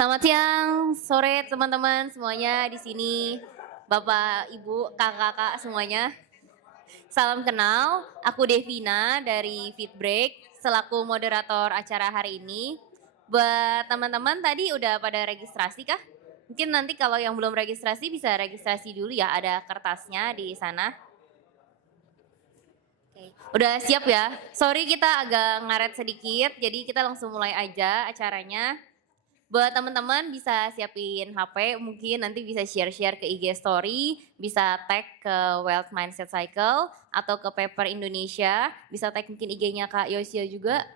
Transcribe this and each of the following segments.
Selamat siang, sore teman-teman semuanya di sini, Bapak, Ibu, Kakak-kakak semuanya. Salam kenal, aku Devina dari Feedbreak selaku moderator acara hari ini. Buat teman-teman tadi udah pada registrasi kah? Mungkin nanti kalau yang belum registrasi bisa registrasi dulu ya, ada kertasnya di sana. Oke, udah siap ya? Sorry kita agak ngaret sedikit, jadi kita langsung mulai aja acaranya. Buat teman-teman bisa siapin HP, mungkin nanti bisa share-share ke IG story, bisa tag ke Wealth Mindset Cycle atau ke Paper Indonesia, bisa tag mungkin IG-nya Kak Yosia juga.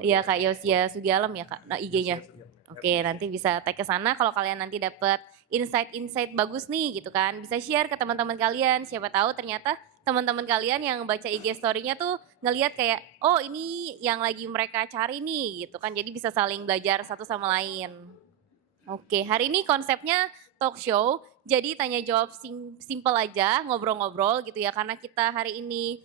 Iya Kak Yosia Sugialam ya Kak, nah IG-nya. Oke, nanti bisa tag ke sana kalau kalian nanti dapat insight-insight bagus nih gitu kan. Bisa share ke teman-teman kalian, siapa tahu ternyata teman-teman kalian yang baca IG story-nya tuh ngelihat kayak, oh ini yang lagi mereka cari nih gitu kan. Jadi bisa saling belajar satu sama lain. Oke, hari ini konsepnya talk show. Jadi tanya jawab simple aja, ngobrol-ngobrol gitu ya. Karena kita hari ini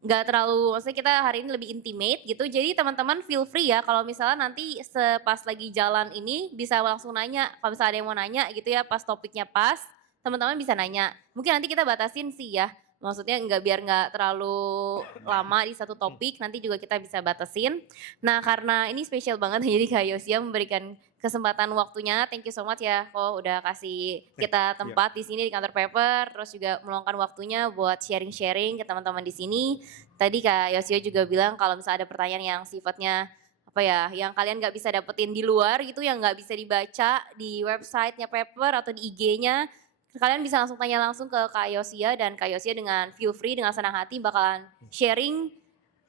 nggak terlalu, maksudnya kita hari ini lebih intimate gitu. Jadi teman-teman feel free ya kalau misalnya nanti pas lagi jalan ini bisa langsung nanya. Kalau misalnya ada yang mau nanya gitu ya pas topiknya pas, teman-teman bisa nanya. Mungkin nanti kita batasin sih ya. Maksudnya biar nggak terlalu lama di satu topik, nanti juga kita bisa batasin. Nah karena ini spesial banget jadi Kak Yosia memberikan kesempatan waktunya. Thank you so much ya kok udah kasih kita tempat di sini di kantor Paper, terus juga meluangkan waktunya buat sharing-sharing ke teman-teman di sini. Tadi Kak Yosia juga bilang kalau misalnya ada pertanyaan yang sifatnya apa ya, yang kalian nggak bisa dapetin di luar gitu, yang nggak bisa dibaca di websitenya Paper atau di IG-nya, kalian bisa langsung tanya langsung ke Kak Yosia dan Kak Yosia dengan feel free, dengan senang hati bakalan sharing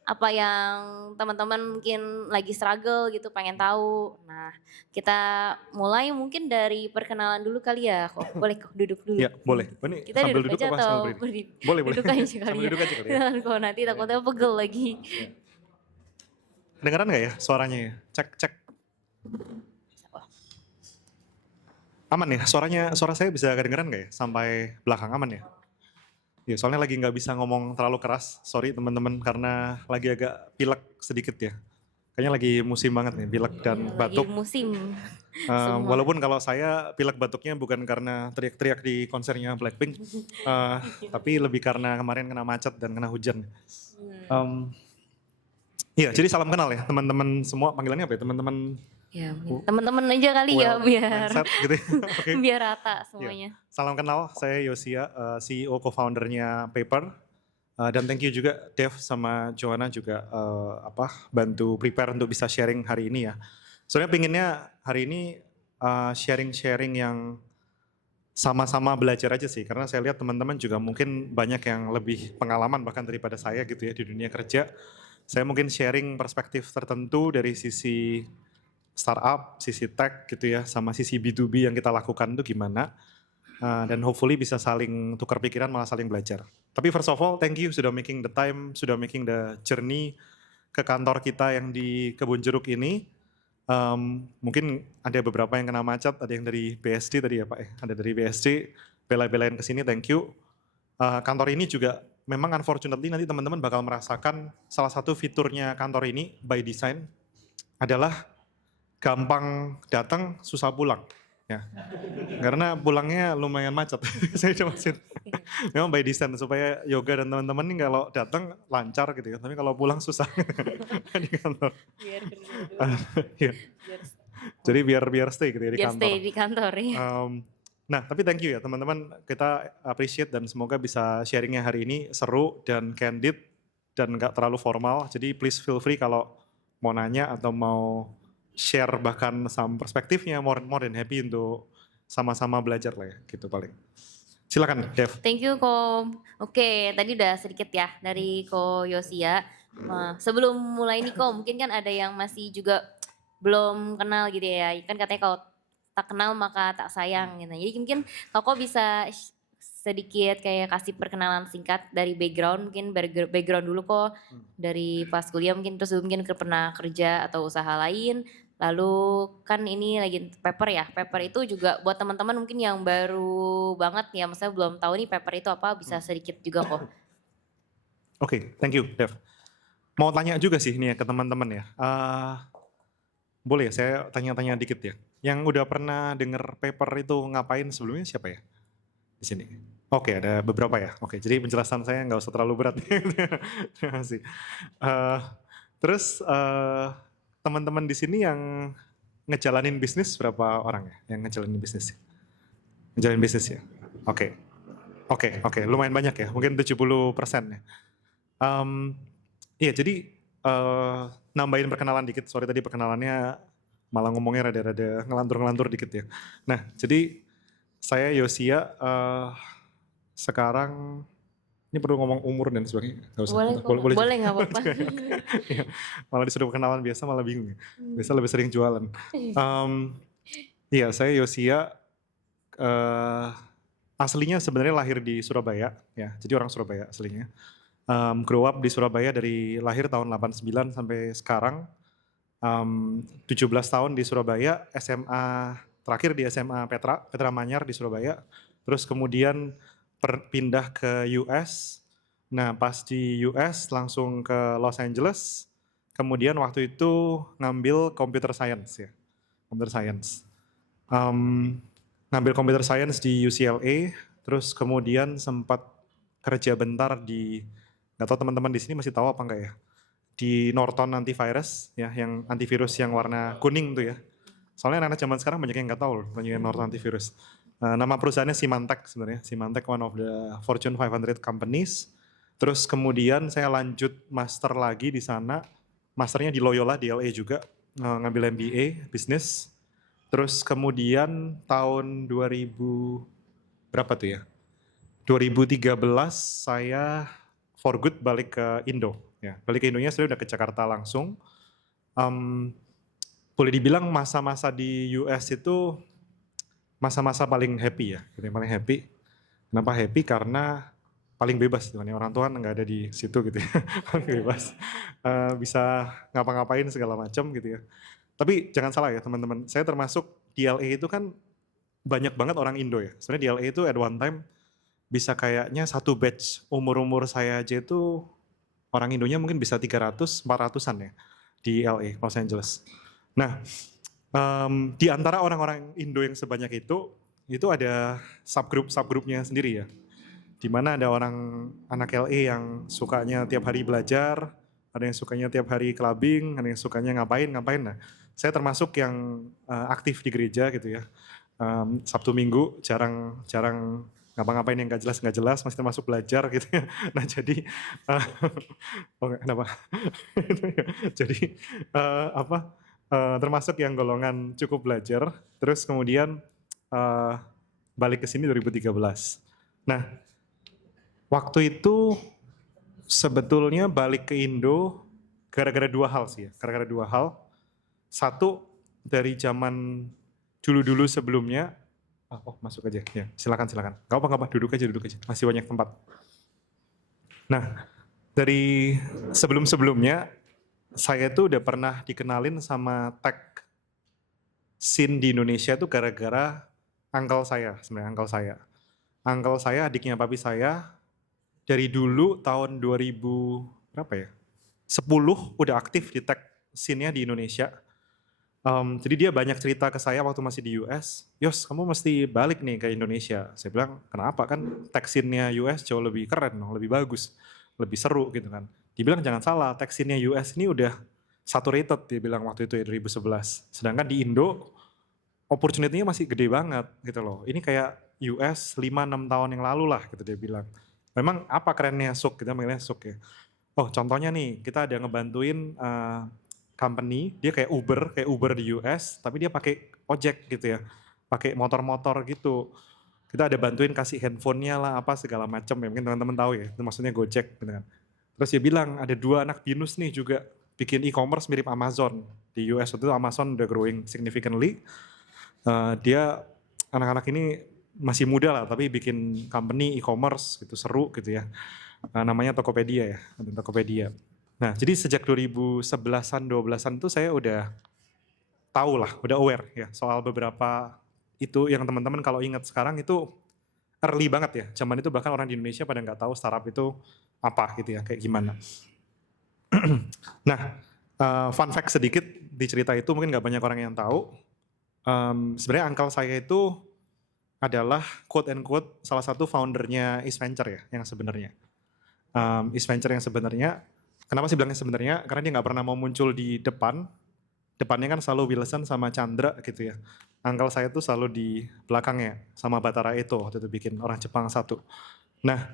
apa yang teman-teman mungkin lagi struggle gitu pengen tahu. Nah, kita mulai mungkin dari perkenalan dulu kali ya kok. Boleh kok duduk dulu. Ya boleh. Oh, ini Kita sambil duduk duduk aja apa atau sambil berdiri? berdiri? Boleh, boleh. Duduk aja kali Sambil ya. duduk aja kali ya. Jangan kok nanti takutnya pegel lagi. Kedengeran nggak ya suaranya ya? Cek, cek. Aman ya? Suara saya bisa kedengeran nggak ya? Sampai belakang aman ya? Ya, soalnya lagi nggak bisa ngomong terlalu keras. Sorry teman-teman karena lagi agak pilek sedikit ya. Kayaknya lagi musim banget nih, pilek dan Lagi batuk. musim semua. Walaupun kalau saya pilek batuknya bukan karena teriak-teriak di konsernya Blackpink, tapi lebih karena kemarin kena macet dan kena hujan. Iya, jadi salam kenal ya teman-teman semua. Panggilannya apa ya? Teman-teman Ya, teman-teman aja kali ya biar mindset gitu ya. Okay. biar rata Iya. semuanya. Salam kenal, saya Yosia, CEO co-foundernya Paper. Dan thank you juga Dev sama Joanna juga bantu prepare untuk bisa sharing hari ini ya. Soalnya pinginnya hari ini sharing-sharing yang sama-sama belajar aja sih, karena saya lihat teman-teman juga mungkin banyak yang lebih pengalaman bahkan daripada saya gitu ya di dunia kerja. Saya mungkin sharing perspektif tertentu dari sisi startup, sisi tech gitu ya, sama sisi B2B yang kita lakukan itu gimana. Dan hopefully bisa saling tukar pikiran, malah saling belajar. Tapi first of all, thank you sudah making the time, sudah making the journey ke kantor kita yang di Kebun Jeruk ini. Mungkin ada beberapa yang kena macet, ada yang dari BSD tadi ya Pak ya, ada dari BSD, bela-belain ke sini, thank you. Kantor ini juga memang unfortunately nanti teman-teman bakal merasakan salah satu fiturnya kantor ini by design adalah gampang datang, susah pulang. Ya, karena pulangnya lumayan macet. Saya cuma sih, memang by design supaya yoga dan teman-teman ini kalau datang lancar gitu ya. Tapi kalau pulang susah di kantor. Biar kerja dulu. Ya. Jadi biar stay gitu ya di Biar kantor. stay di kantor ya. Nah, tapi thank you ya teman-teman. Kita appreciate dan semoga bisa sharingnya hari ini seru dan candid dan nggak terlalu formal. Jadi please feel free kalau mau nanya atau mau share bahkan sama perspektifnya, more than happy untuk sama-sama belajar lah ya, gitu paling. Silakan, Dev. Thank you Ko. Oke, tadi udah sedikit ya dari Ko Yosia. Nah, sebelum mulai nih Ko, mungkin kan ada yang masih juga belum kenal gitu ya. Kan katanya kalau tak kenal maka tak sayang gitu. Jadi mungkin Koko bisa sedikit kayak kasih perkenalan singkat dari background, mungkin background dulu kok dari pas kuliah mungkin, terus mungkin pernah kerja atau usaha lain. Lalu kan ini lagi Paper ya, Paper itu juga buat teman-teman mungkin yang baru banget ya, maksudnya belum tahu nih Paper itu apa, bisa sedikit juga kok. Oke, thank you, Dev. Mau tanya juga sih nih ya ke teman-teman ya. Boleh ya saya tanya-tanya dikit ya. Yang udah pernah denger paper itu ngapain sebelumnya siapa ya di sini? Oke, ada beberapa ya. Oke, jadi penjelasan saya nggak usah terlalu berat. Terima kasih. Eh, terus teman-teman di sini yang ngejalanin bisnis berapa orang ya? Yang ngejalanin bisnis? Ngejalanin bisnis ya? Oke. Oke, lumayan banyak ya, mungkin 70% ya. Iya, jadi nambahin perkenalan dikit, sorry tadi perkenalannya malah ngomongnya rada-rada ngelantur-ngelantur dikit ya. Nah, jadi saya Yosia, sekarang ini perlu ngomong umur dan sebagainya? Nggak usah? Boleh nggak apa-apa. Iya, malah disuruh kenalan biasa malah bingung ya. Biasa lebih sering jualan. Iya, saya Yosia, aslinya sebenarnya lahir di Surabaya ya, jadi orang Surabaya aslinya. Grow up di Surabaya dari lahir tahun 89 sampai sekarang. 17 tahun di Surabaya, SMA terakhir di SMA Petra Manyar di Surabaya. Terus kemudian pindah ke US. Nah, pas di US langsung ke Los Angeles. Kemudian waktu itu ngambil computer science ya. Computer science. Ngambil computer science di UCLA, terus kemudian sempat kerja bentar di, nggak tahu teman-teman di sini masih tahu apa enggak ya, di Norton Antivirus ya, yang antivirus yang warna kuning tuh ya. Soalnya anak-anak zaman sekarang banyak yang nggak tahu loh, banyak yang Norton Antivirus. Nama perusahaannya Symantec sebenarnya, Symantec one of the Fortune 500 companies. Terus kemudian saya lanjut master lagi di sana, masternya di Loyola di LA juga, ngambil MBA bisnis. Terus kemudian tahun 2000 berapa tuh ya? 2013 saya for good balik ke Indo. Ya, balik ke Indonya saya udah ke Jakarta langsung. Boleh dibilang masa-masa di US itu masa-masa paling happy ya, gitu, yang paling happy. Kenapa happy? Karena paling bebas, gitu kan, orang tua kan nggak ada di situ gitu ya, paling bebas, bisa ngapa-ngapain segala macam gitu ya. Tapi jangan salah ya teman-teman, saya termasuk di LA itu kan banyak banget orang Indo ya. Sebenarnya di LA itu at one time bisa kayaknya satu batch umur-umur saya aja itu orang Indonya mungkin bisa 300, 400-an ya di LA, Los Angeles. Nah, di antara orang-orang Indo yang sebanyak itu ada subgrupnya sendiri ya. Di mana ada orang anak LA yang sukanya tiap hari belajar, ada yang sukanya tiap hari clubbing, ada yang sukanya ngapain. Nah, saya termasuk yang aktif di gereja gitu ya. Sabtu Minggu jarang ngapa-ngapain yang nggak jelas, masih termasuk belajar gitu ya. Nah jadi, oh kenapa? Jadi termasuk yang golongan cukup belajar, terus kemudian balik ke sini 2013. Nah, waktu itu sebetulnya balik ke Indo gara-gara dua hal sih ya, gara-gara dua hal. Satu, dari zaman dulu-dulu sebelumnya, masuk aja ya, silakan. Gak apa, duduk aja, masih banyak tempat. Nah, dari sebelum-sebelumnya saya tuh udah pernah dikenalin sama tech scene di Indonesia tuh gara-gara uncle saya, sebenarnya uncle saya adiknya papi saya dari dulu tahun 2000 berapa ya, 10 udah aktif di tech scene-nya di Indonesia. Jadi dia banyak cerita ke saya waktu masih di US, Yos kamu mesti balik nih ke Indonesia. Saya bilang kenapa, kan tech scene-nya US jauh lebih keren, lebih bagus, lebih seru gitu kan. Dibilang jangan salah, tech scene-nya US ini udah saturated, dia bilang waktu itu ya 2011. Sedangkan di Indo opportunity-nya masih gede banget gitu loh. Ini kayak US 5-6 tahun yang lalu lah gitu dia bilang. Memang apa kerennya Suk, kita manggilnya Suk ya. Oh contohnya nih, kita ada ngebantuin company, dia kayak Uber di US, tapi dia pakai ojek gitu ya, pakai motor-motor gitu. Kita ada bantuin kasih handphonenya lah, apa segala macam ya, mungkin teman-teman tahu ya, itu maksudnya Gojek gitu kan. Terus dia bilang ada 2 anak binus nih juga bikin e-commerce mirip Amazon. Di US itu Amazon udah growing significantly. Dia anak-anak ini masih muda lah, tapi bikin company e-commerce gitu, seru gitu ya. Namanya Tokopedia ya, Tokopedia. Nah, jadi sejak 2011-an, 12-an itu saya udah tahu lah, udah aware ya soal beberapa itu yang teman-teman kalau ingat sekarang itu early banget ya. Zaman itu bahkan orang di Indonesia pada nggak tahu startup itu apa gitu ya, kayak gimana. Nah, fun fact sedikit di cerita itu mungkin nggak banyak orang yang tahu. Sebenarnya uncle saya itu adalah quote and quote salah satu foundernya East Venture ya, yang sebenarnya. East Venture yang sebenarnya, kenapa sih bilangnya sebenarnya? Karena dia nggak pernah mau muncul di depannya kan selalu Wilson sama Chandra gitu ya. Uncle saya tuh selalu di belakangnya sama Batara Eto waktu itu bikin orang Jepang satu. Nah,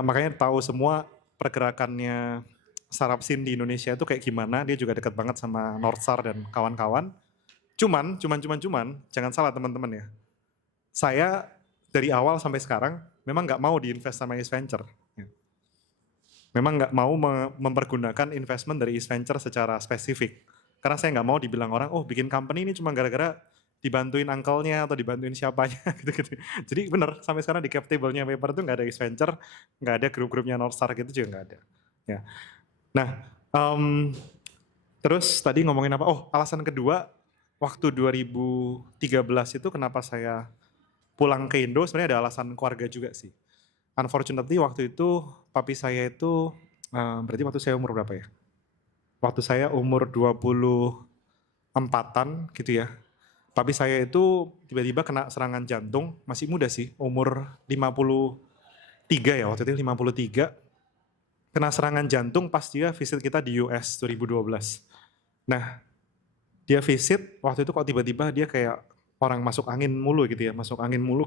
makanya tahu semua pergerakannya startup scene di Indonesia itu kayak gimana. Dia juga dekat banget sama Northstar dan kawan-kawan. Cuman, jangan salah teman-teman ya. Saya dari awal sampai sekarang memang nggak mau diinvest sama East Venture. Memang nggak mau mempergunakan investment dari East Venture secara spesifik. Karena saya nggak mau dibilang orang, oh bikin company ini cuma gara-gara dibantuin uncle-nya atau dibantuin siapanya gitu-gitu. Jadi bener, sampai sekarang di cap table-nya Paper itu nggak ada East Venture, nggak ada grup-grupnya Northstar gitu juga nggak ada. Ya. Nah, terus tadi ngomongin apa? Oh, alasan kedua, waktu 2013 itu kenapa saya pulang ke Indo, sebenarnya ada alasan keluarga juga sih. Unfortunately waktu itu papi saya itu, berarti waktu saya umur berapa ya? Waktu saya umur 24-an gitu ya. Papi saya itu tiba-tiba kena serangan jantung, masih muda sih, umur 53 ya, waktu itu 53. Kena serangan jantung pas dia visit kita di US 2012. Nah, dia visit, waktu itu kok tiba-tiba dia kayak orang masuk angin mulu gitu ya, masuk angin mulu.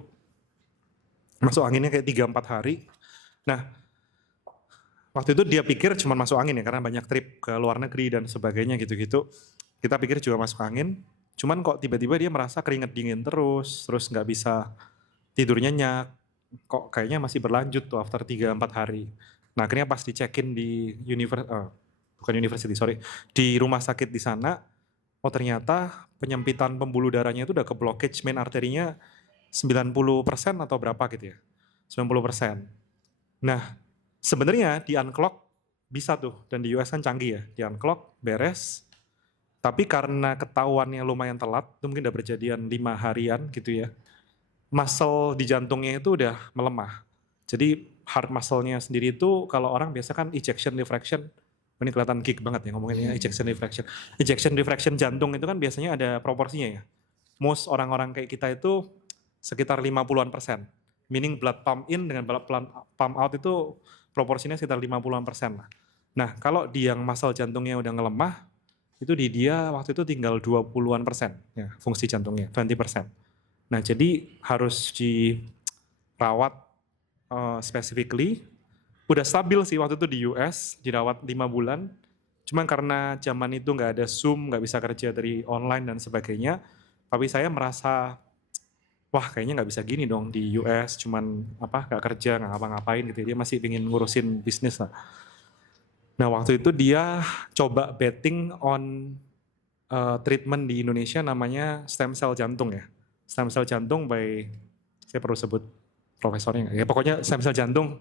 Masuk anginnya kayak 3-4 hari. Nah, waktu itu dia pikir cuma masuk angin ya, karena banyak trip ke luar negeri dan sebagainya gitu-gitu. Kita pikir juga masuk angin, cuman kok tiba-tiba dia merasa keringet dingin terus nggak bisa tidur nyenyak. Kok kayaknya masih berlanjut tuh after 3-4 hari. Nah akhirnya pas dicekin di di rumah sakit di sana, oh ternyata penyempitan pembuluh darahnya itu udah ke blockage main arterinya 90% atau berapa gitu ya. 90%. Nah, sebenarnya di unclog bisa tuh, dan di US kan canggih ya. Di unclog beres. Tapi karena ketahuannya lumayan telat, itu mungkin udah berjadian 5 harian gitu ya. Muscle di jantungnya itu udah melemah. Jadi heart muscle-nya sendiri itu kalau orang biasa kan ejection refraction. Ini kelihatan geek banget ya ngomonginnya ejection refraction. Ejection refraction jantung itu kan biasanya ada proporsinya ya. Most orang-orang kayak kita itu sekitar 50-an%. Meaning blood pump in dengan blood pump out itu proporsinya sekitar 50-an% lah. Nah kalau di yang muscle jantungnya udah ngelemah, itu di dia waktu itu tinggal 20-an% ya, fungsi jantungnya, 20%. Nah jadi harus dirawat specifically. Udah stabil sih waktu itu di US, dirawat 5 bulan. Cuma karena zaman itu nggak ada Zoom, nggak bisa kerja dari online dan sebagainya, papi saya merasa wah kayaknya nggak bisa gini dong di US, cuman nggak kerja, nggak ngapa-ngapain gitu. Dia masih ingin ngurusin bisnis lah. Nah waktu itu dia coba betting on treatment di Indonesia namanya stem cell jantung ya. Stem cell jantung by, saya perlu sebut profesornya nggak? Ya pokoknya stem cell jantung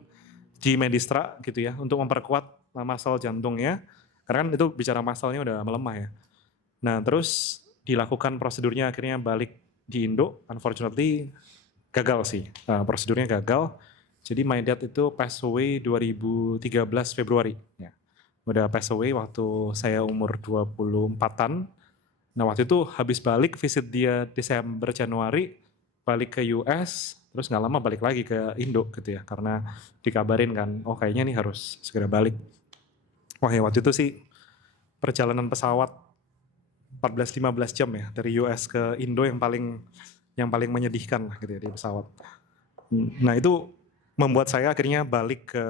di Medistra gitu ya, untuk memperkuat muscle jantungnya. Karena kan itu bicara muscle-nya udah melemah ya. Nah terus dilakukan prosedurnya, akhirnya balik di Indo, unfortunately gagal sih, prosedurnya gagal. Jadi my dad itu pass away 2013 Februari. Ya. Udah pass away waktu saya umur 24-an. Nah waktu itu habis balik, visit dia Desember Januari, balik ke US, terus nggak lama balik lagi ke Indo gitu ya, karena dikabarin kan, oh kayaknya nih harus segera balik. Wah ya waktu itu sih perjalanan pesawat 14-15 jam ya dari US ke Indo yang paling menyedihkan lah gitu ya di pesawat. Nah itu membuat saya akhirnya balik ke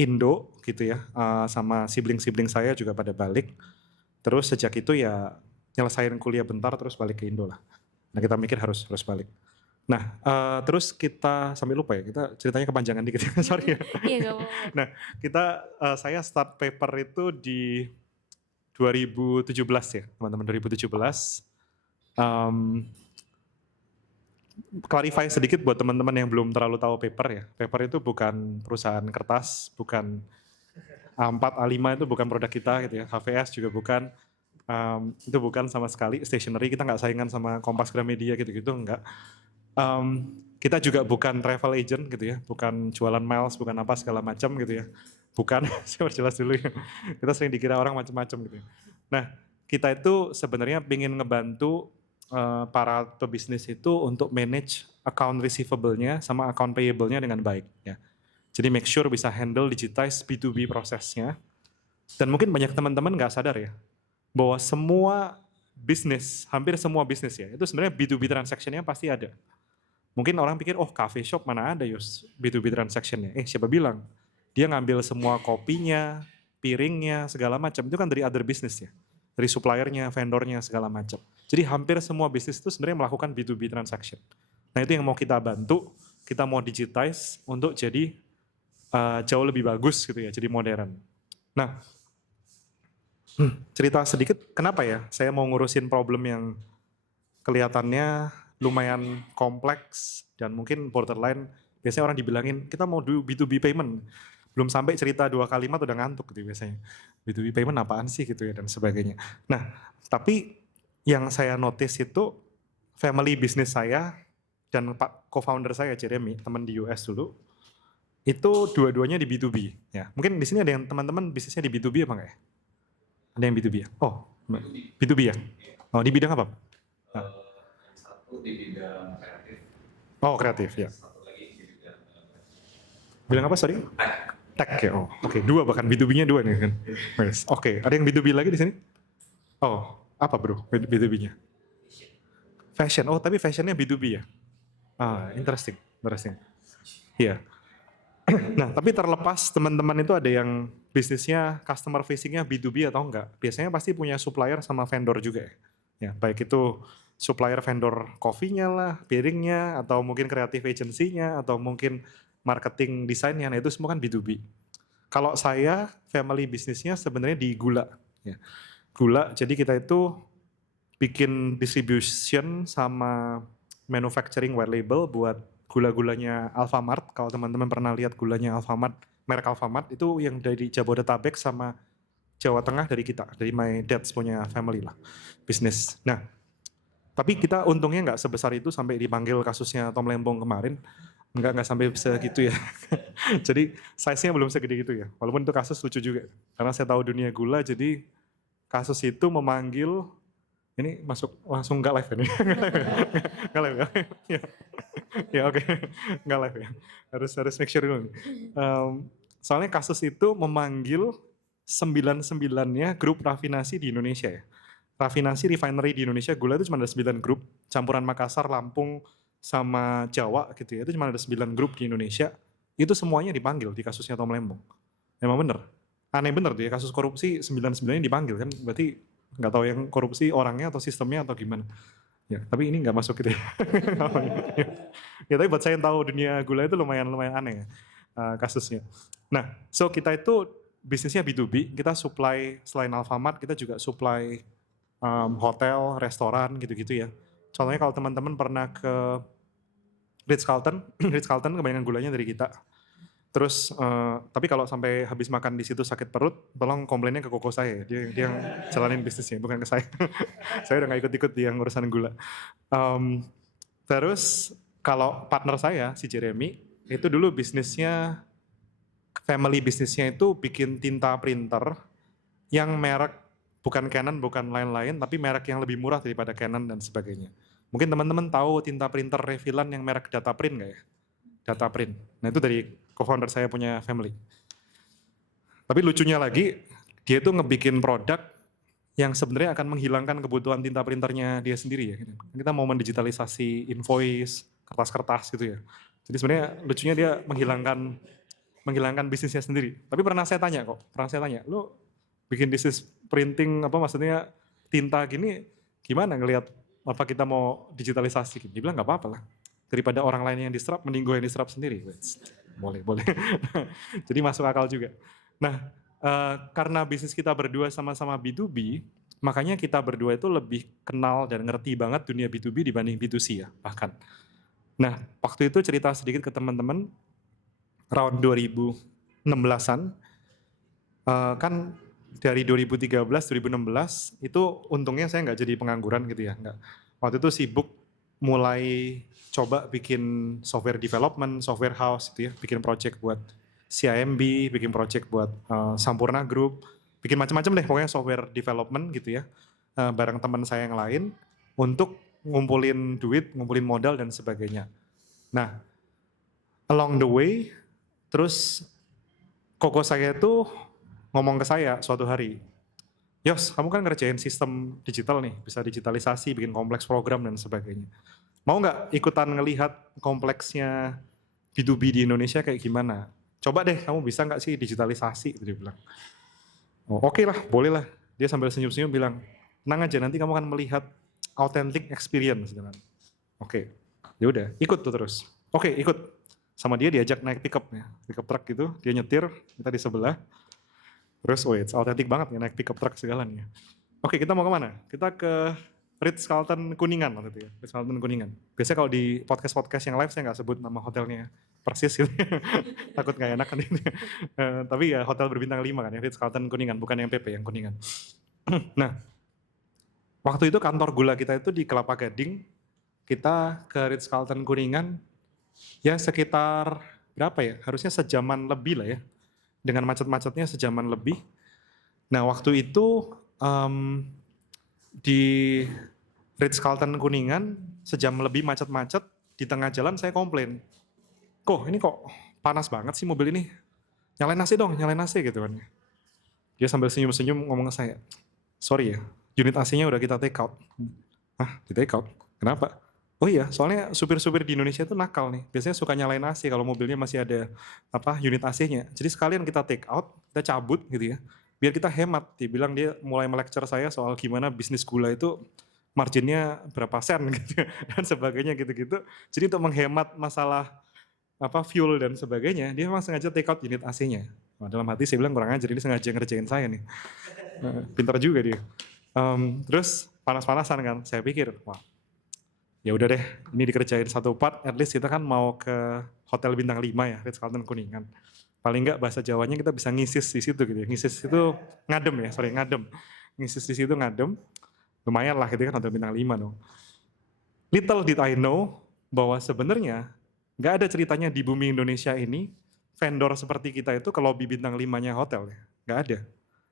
Indo gitu ya, sama sibling-sibling saya juga pada balik. Terus sejak itu ya nyelesain kuliah bentar terus balik ke Indo lah. Nah kita mikir harus balik. Nah terus kita sampai lupa ya, kita ceritanya kepanjangan dikit ya, sorry ya. Iya gak apa-apa. Nah saya start paper itu di 2017 ya teman-teman, 2017. Clarify sedikit buat teman-teman yang belum terlalu tahu paper ya. Paper itu bukan perusahaan kertas, bukan A4, A5 itu bukan produk kita gitu ya. HVS juga bukan. Itu bukan sama sekali stationery, kita nggak saingan sama Kompas Gramedia gitu-gitu, enggak. Kita juga bukan travel agent gitu ya, bukan jualan miles, bukan apa segala macam gitu ya. Bukan, saya perjelas dulu ya. Kita sering dikira orang macam-macam gitu ya. Nah, kita itu sebenarnya ingin ngebantu para pebisnis itu untuk manage account receivable-nya sama account payable-nya dengan baik ya. Jadi make sure bisa handle digitize B2B prosesnya. Dan mungkin banyak teman-teman nggak sadar ya, bahwa semua bisnis, hampir semua bisnis ya, itu sebenarnya B2B transaction-nya pasti ada. Mungkin orang pikir, oh cafe shop mana ada Yus B2B transaction-nya. Siapa bilang? Dia ngambil semua kopinya, piringnya, segala macam. Itu kan dari other business ya. Dari suppliernya, vendornya, segala macam. Jadi hampir semua bisnis itu sebenarnya melakukan B2B transaction. Nah itu yang mau kita bantu, kita mau digitize untuk jadi jauh lebih bagus gitu ya, jadi modern. Nah, cerita sedikit kenapa ya saya mau ngurusin problem yang kelihatannya lumayan kompleks dan mungkin borderline. Biasanya orang dibilangin kita mau do B2B payment, belum sampai cerita 2 kalimat udah ngantuk gitu biasanya. B2B payment apaan sih gitu ya dan sebagainya. Nah tapi yang saya notice itu family business saya dan Pak co-founder saya Jeremy, teman di US dulu, itu dua-duanya di B2B ya. Mungkin di sini ada yang teman-teman bisnisnya di B2B apa enggak ya? Ada yang B2B ya? Oh, B2B ya? Oh, di bidang apa? Nah. Satu di bidang kreatif. Oh, kreatif ya. Satu lagi di bidang Bilang apa, sorry? tech. Tech ya, oh. Oke, dua bahkan B2B-nya dua nih kan. Yes. Oke, ada yang B2B lagi di sini? Oh, apa bro B2B-nya? Fashion, oh tapi fashionnya B2B ya? Interesting. Iya. Nah, tapi terlepas teman-teman itu ada yang bisnisnya customer facing-nya B2B atau enggak, biasanya pasti punya supplier sama vendor juga ya. Ya, baik itu supplier vendor coffee-nya lah, piringnya, atau mungkin creative agency-nya, atau mungkin marketing desainnya, nah itu semua kan B2B. Kalau saya, family bisnisnya sebenarnya di gula. Ya. Gula, jadi kita itu bikin distribution sama manufacturing white label buat gula-gulanya Alfamart. Kalau teman-teman pernah lihat gulanya Alfamart, merek Alfamart itu yang dari Jabodetabek sama Jawa Tengah dari kita, dari my dad's punya family lah, bisnis. Nah, tapi kita untungnya nggak sebesar itu sampai dipanggil kasusnya Tom Lembong kemarin, nggak sampai segitu ya. Jadi size-nya belum segede gitu ya, walaupun itu kasus lucu juga. Karena saya tahu dunia gula, jadi kasus itu memanggil, ini masuk langsung nggak live ini, nggak live ya. Ya oke, nggak live ya. Harus make sure dulu nih. Soalnya kasus itu memanggil 99-nya grup rafinasi di Indonesia ya. Rafinasi refinery di Indonesia gula itu cuma ada 9 grup, campuran Makassar, Lampung, sama Jawa gitu ya. Itu cuma ada 9 grup di Indonesia. Itu semuanya dipanggil di kasusnya Tom Lembong. Emang bener. Aneh bener tuh ya, kasus korupsi 99-nya dipanggil kan. Berarti nggak tahu yang korupsi orangnya atau sistemnya atau gimana. Ya, tapi ini nggak masuk gitu ya. Ya, tapi buat saya yang tahu dunia gula itu lumayan aneh ya kasusnya. Nah, so kita itu bisnisnya B2B, kita supply selain Alfamart, kita juga supply hotel, restoran gitu-gitu ya. Contohnya kalau teman-teman pernah ke Ritz-Carlton, Ritz-Carlton kebanyakan gulanya dari kita. Terus, tapi kalau sampai habis makan di situ sakit perut, tolong komplainnya ke koko saya. Dia yang jalanin bisnisnya, bukan ke saya. Saya udah gak ikut-ikut di yang urusan gula. Terus, kalau partner saya, si Jeremy, itu dulu bisnisnya, family bisnisnya itu bikin tinta printer yang merek bukan Canon, bukan lain-lain, tapi merek yang lebih murah daripada Canon dan sebagainya. Mungkin teman-teman tahu tinta printer Revilan yang merek Dataprint nggak ya? Dataprint. Nah itu dari co-founder saya punya family. Tapi lucunya lagi, dia tuh ngebikin produk yang sebenarnya akan menghilangkan kebutuhan tinta printernya dia sendiri ya. Kita mau mendigitalisasi invoice, kertas-kertas gitu ya. Jadi sebenarnya lucunya dia menghilangkan bisnisnya sendiri. Tapi pernah saya tanya, lu bikin bisnis printing apa maksudnya tinta gini gimana ngelihat apa kita mau digitalisasi? Dia bilang nggak apa-apa lah. Daripada orang lain yang diserap, mending gue yang diserap sendiri. Boleh. Jadi masuk akal juga. Nah, karena bisnis kita berdua sama-sama B2B, makanya kita berdua itu lebih kenal dan ngerti banget dunia B2B dibanding B2C ya, bahkan. Nah, waktu itu cerita sedikit ke teman-teman, round 2016-an, kan dari 2013-2016, itu untungnya saya nggak jadi pengangguran gitu ya. Nggak. Waktu itu sibuk mulai coba bikin software development, software house gitu ya, bikin project buat CIMB, bikin project buat Sampurna Group, bikin macam-macam deh pokoknya software development gitu ya, bareng teman saya yang lain untuk ngumpulin duit, ngumpulin modal dan sebagainya. Nah, along the way, terus koko saya itu ngomong ke saya suatu hari, Yos, kamu kan ngerjain sistem digital nih, bisa digitalisasi, bikin kompleks program dan sebagainya. Mau nggak ikutan ngelihat kompleksnya B2B di Indonesia kayak gimana? Coba deh, kamu bisa nggak sih digitalisasi? Dia bilang. Oh, oke lah, boleh lah. Dia sambil senyum-senyum bilang, tenang aja, nanti kamu akan melihat authentic experience. Oke, ya udah, ikut tuh terus. Oke, ikut. Sama dia diajak naik pickup truck gitu, dia nyetir, kita di sebelah. Terus, it's authentic banget ya naik pickup truck segalanya. Oke, kita mau kemana? Kita ke Ritz-Carlton Kuningan waktu itu ya, Ritz-Carlton Kuningan. Biasanya kalau di podcast-podcast yang live saya nggak sebut nama hotelnya persis gitu, takut nggak enak kan ini. Tapi ya hotel berbintang 5 kan ya, Ritz-Carlton Kuningan, bukan yang PP, yang Kuningan. Nah, waktu itu kantor gula kita itu di Kelapa Gading, kita ke Ritz-Carlton Kuningan, ya sekitar berapa ya, harusnya sejaman lebih lah ya, dengan macet-macetnya sejaman lebih. Nah waktu itu di Ritz-Carlton Kuningan sejam lebih macet-macet, di tengah jalan saya komplain, ini kok panas banget sih mobil ini, nyalain AC dong, nyalain AC gitu kan. Dia sambil senyum-senyum ngomong ke saya, sorry ya, unit AC-nya udah kita take out. Hah, di take out? Kenapa? Oh iya, soalnya supir-supir di Indonesia itu nakal nih, biasanya suka nyalain AC kalau mobilnya masih ada unit AC-nya. Jadi sekalian kita take out, kita cabut gitu ya, biar kita hemat. Dia bilang dia mulai melecture saya soal gimana bisnis gula itu marginnya berapa sen gitu dan sebagainya gitu-gitu. Jadi untuk menghemat masalah fuel dan sebagainya, dia memang sengaja take out unit AC-nya. Nah, dalam hati saya bilang kurang ajar, dia sengaja ngerjain saya nih. Pintar juga dia. Terus panas-panasan kan, saya pikir, wah ya udah deh, ini dikerjain satu part, at least kita kan mau ke hotel bintang 5 ya, Ritz-Carlton Kuningan. Paling enggak bahasa Jawanya kita bisa ngisis di situ gitu ya. Ngisis itu ngadem ya, ngadem. Ngisis di situ ngadem, lumayan lah gitu kan hotel bintang 5 dong. Little did I know bahwa sebenarnya nggak ada ceritanya di bumi Indonesia ini vendor seperti kita itu ke lobby bintang 5-nya hotel ya, nggak ada.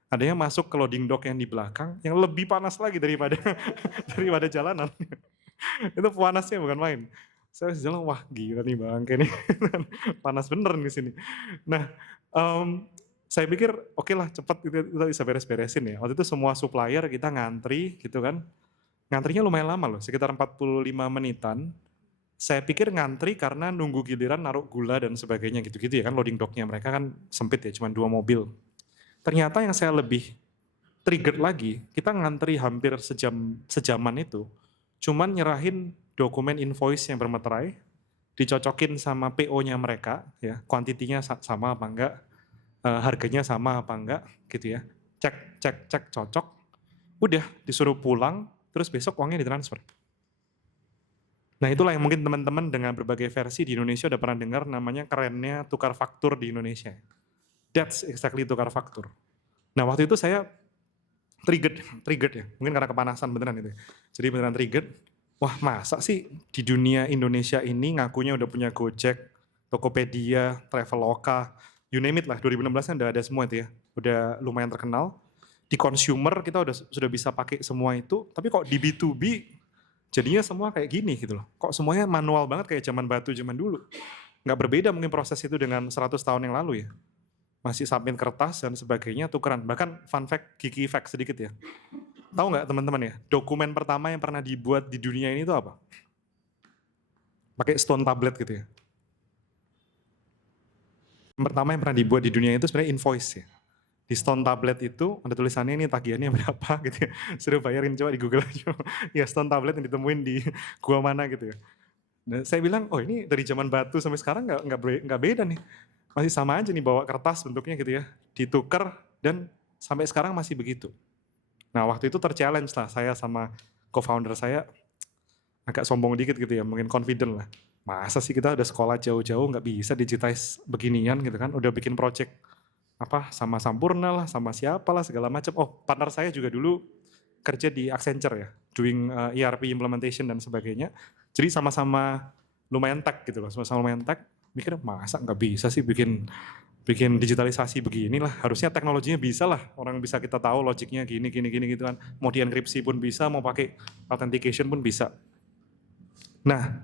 Adanya masuk ke loading dock yang di belakang yang lebih panas lagi daripada daripada jalanan. Itu panasnya bukan main. Saya jalan, wah gila nih bangke nih, panas bener di sini. Nah, saya pikir oke lah cepat kita bisa beres-beresin ya. Waktu itu semua supplier kita ngantri gitu kan. Ngantrinya lumayan lama loh, sekitar 45 menitan. Saya pikir ngantri karena nunggu giliran naruh gula dan sebagainya gitu-gitu ya kan, loading docknya mereka kan sempit ya, cuma 2 mobil. Ternyata yang saya lebih trigger lagi, kita ngantri hampir sejaman itu, cuman nyerahin dokumen invoice yang bermeterai, dicocokin sama PO-nya mereka, ya kuantitinya sama apa enggak, harganya sama apa enggak, gitu ya. Cek, cocok, udah disuruh pulang, terus besok uangnya ditransfer. Nah itulah yang mungkin teman-teman dengan berbagai versi di Indonesia udah pernah dengar namanya kerennya tukar faktur di Indonesia. That's exactly tukar faktur. Nah waktu itu saya triggered ya, mungkin karena kepanasan beneran itu. Jadi beneran triggered, wah masa sih di dunia Indonesia ini ngakunya udah punya Gojek, Tokopedia, Traveloka, you name it lah, 2016 kan udah ada semua itu ya, udah lumayan terkenal. Di consumer kita sudah bisa pakai semua itu, tapi kok di B2B jadinya semua kayak gini gitu loh. Kok semuanya manual banget kayak zaman batu zaman dulu. Nggak berbeda mungkin proses itu dengan 100 tahun yang lalu ya. Masih samping kertas dan sebagainya tukeran. Bahkan fun fact, geeky fact sedikit ya. Tahu nggak teman-teman ya, dokumen pertama yang pernah dibuat di dunia ini itu apa? Pakai stone tablet gitu ya. Yang pertama yang pernah dibuat di dunia itu sebenarnya invoice ya. Di stone tablet itu ada tulisannya ini tagihannya berapa gitu ya. Suruh bayarin, coba di Google aja. Ya stone tablet yang ditemuin di gua mana gitu ya. Nah, saya bilang, oh ini dari zaman batu sampai sekarang nggak beda nih. Masih sama aja nih bawa kertas bentuknya gitu ya, ditukar dan sampai sekarang masih begitu. Nah waktu itu terchallenge lah saya sama co-founder saya, agak sombong dikit gitu ya, mungkin confident lah. Masa sih kita udah sekolah jauh-jauh nggak bisa digitize beginian gitu kan, udah bikin project sama Sampurna lah, sama siapa lah segala macam. Oh partner saya juga dulu kerja di Accenture ya, doing ERP implementation dan sebagainya. Jadi sama-sama lumayan tech gitu loh, sama-sama lumayan tech. Mikir masa nggak bisa sih bikin digitalisasi begini lah, harusnya teknologinya bisa lah, orang bisa kita tahu logiknya gini gitu kan, mau dienkripsi pun bisa, mau pakai authentication pun bisa. Nah,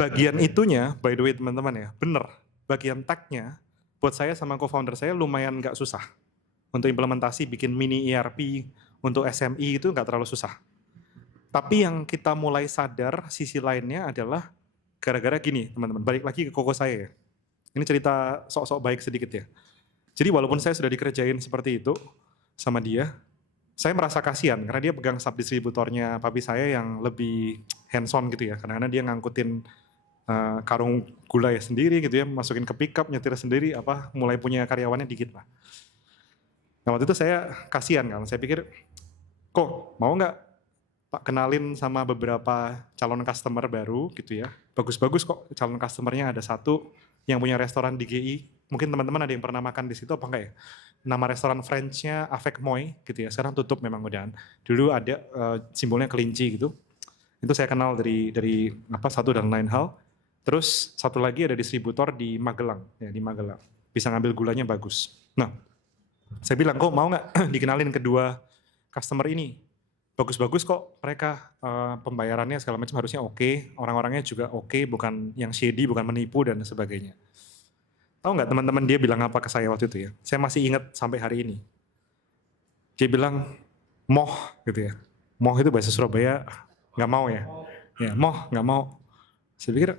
bagian itunya, by the way teman-teman ya, bener. Bagian tag-nya, buat saya sama co-founder saya lumayan nggak susah. Untuk implementasi bikin mini ERP untuk SMI itu nggak terlalu susah. Tapi yang kita mulai sadar sisi lainnya adalah gara-gara gini teman-teman, balik lagi ke koko saya ya. Ini cerita sok-sok baik sedikit ya. Jadi walaupun saya sudah dikerjain seperti itu sama dia, saya merasa kasihan karena dia pegang sub-distributornya papi saya yang lebih hands-on gitu ya. Karena dia ngangkutin karung gula ya sendiri gitu ya, masukin ke pickup, nyetir sendiri, mulai punya karyawannya dikit lah. Nah waktu itu saya kasihan kan, saya pikir, kok mau nggak tak kenalin sama beberapa calon customer baru gitu ya. Bagus-bagus kok calon customernya, ada satu yang punya restoran di GI. Mungkin teman-teman ada yang pernah makan di situ apa enggak ya? Nama restoran French-nya Avec Moi gitu ya. Sekarang tutup memang udahan. Dulu ada simbolnya kelinci gitu. Itu saya kenal dari satu dan lain hal. Terus satu lagi ada distributor di Magelang ya, di Magelang. Bisa ngambil gulanya bagus. Nah, saya bilang, kok mau nggak dikenalin kedua customer ini? Bagus-bagus kok mereka, pembayarannya segala macam harusnya oke, orang-orangnya juga oke, bukan yang shady, bukan menipu dan sebagainya. Tahu nggak teman-teman dia bilang apa ke saya waktu itu ya? Saya masih ingat sampai hari ini. Dia bilang, moh gitu ya. Moh itu bahasa Surabaya, nggak mau ya. Ya, moh nggak mau. Saya pikir,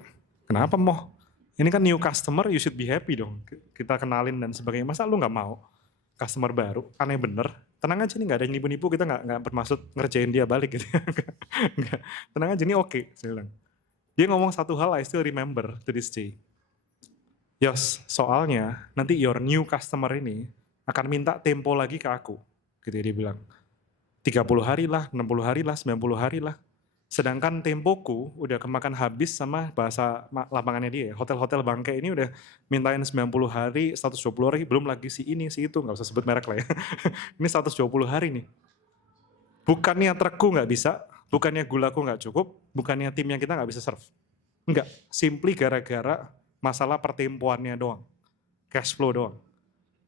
kenapa moh? Ini kan new customer, you should be happy dong. Kita kenalin dan sebagainya. Masa lu nggak mau? Customer baru, aneh bener. Tenang aja nih, nggak ada yang nipu-nipu, kita nggak bermaksud ngerjain dia balik gitu. Nggak. Tenang aja nih, oke, saya bilang. Dia ngomong satu hal, I still remember to this day. Yos, soalnya nanti your new customer ini akan minta tempo lagi ke aku. Gitu ya dia bilang. 30 hari lah, 60 hari lah, 90 hari lah. Sedangkan tempoku udah kemakan habis sama bahasa lapangannya dia. Hotel-hotel bangke ini udah mintain 90 hari, 120 hari, belum lagi si ini, si itu. Nggak usah sebut merek lah ya. Ini 120 hari nih. Bukannya trukku nggak bisa, bukannya gulaku nggak cukup, bukannya tim yang kita nggak bisa serve. Enggak, simply gara-gara masalah pertempuannya doang. Cash flow doang.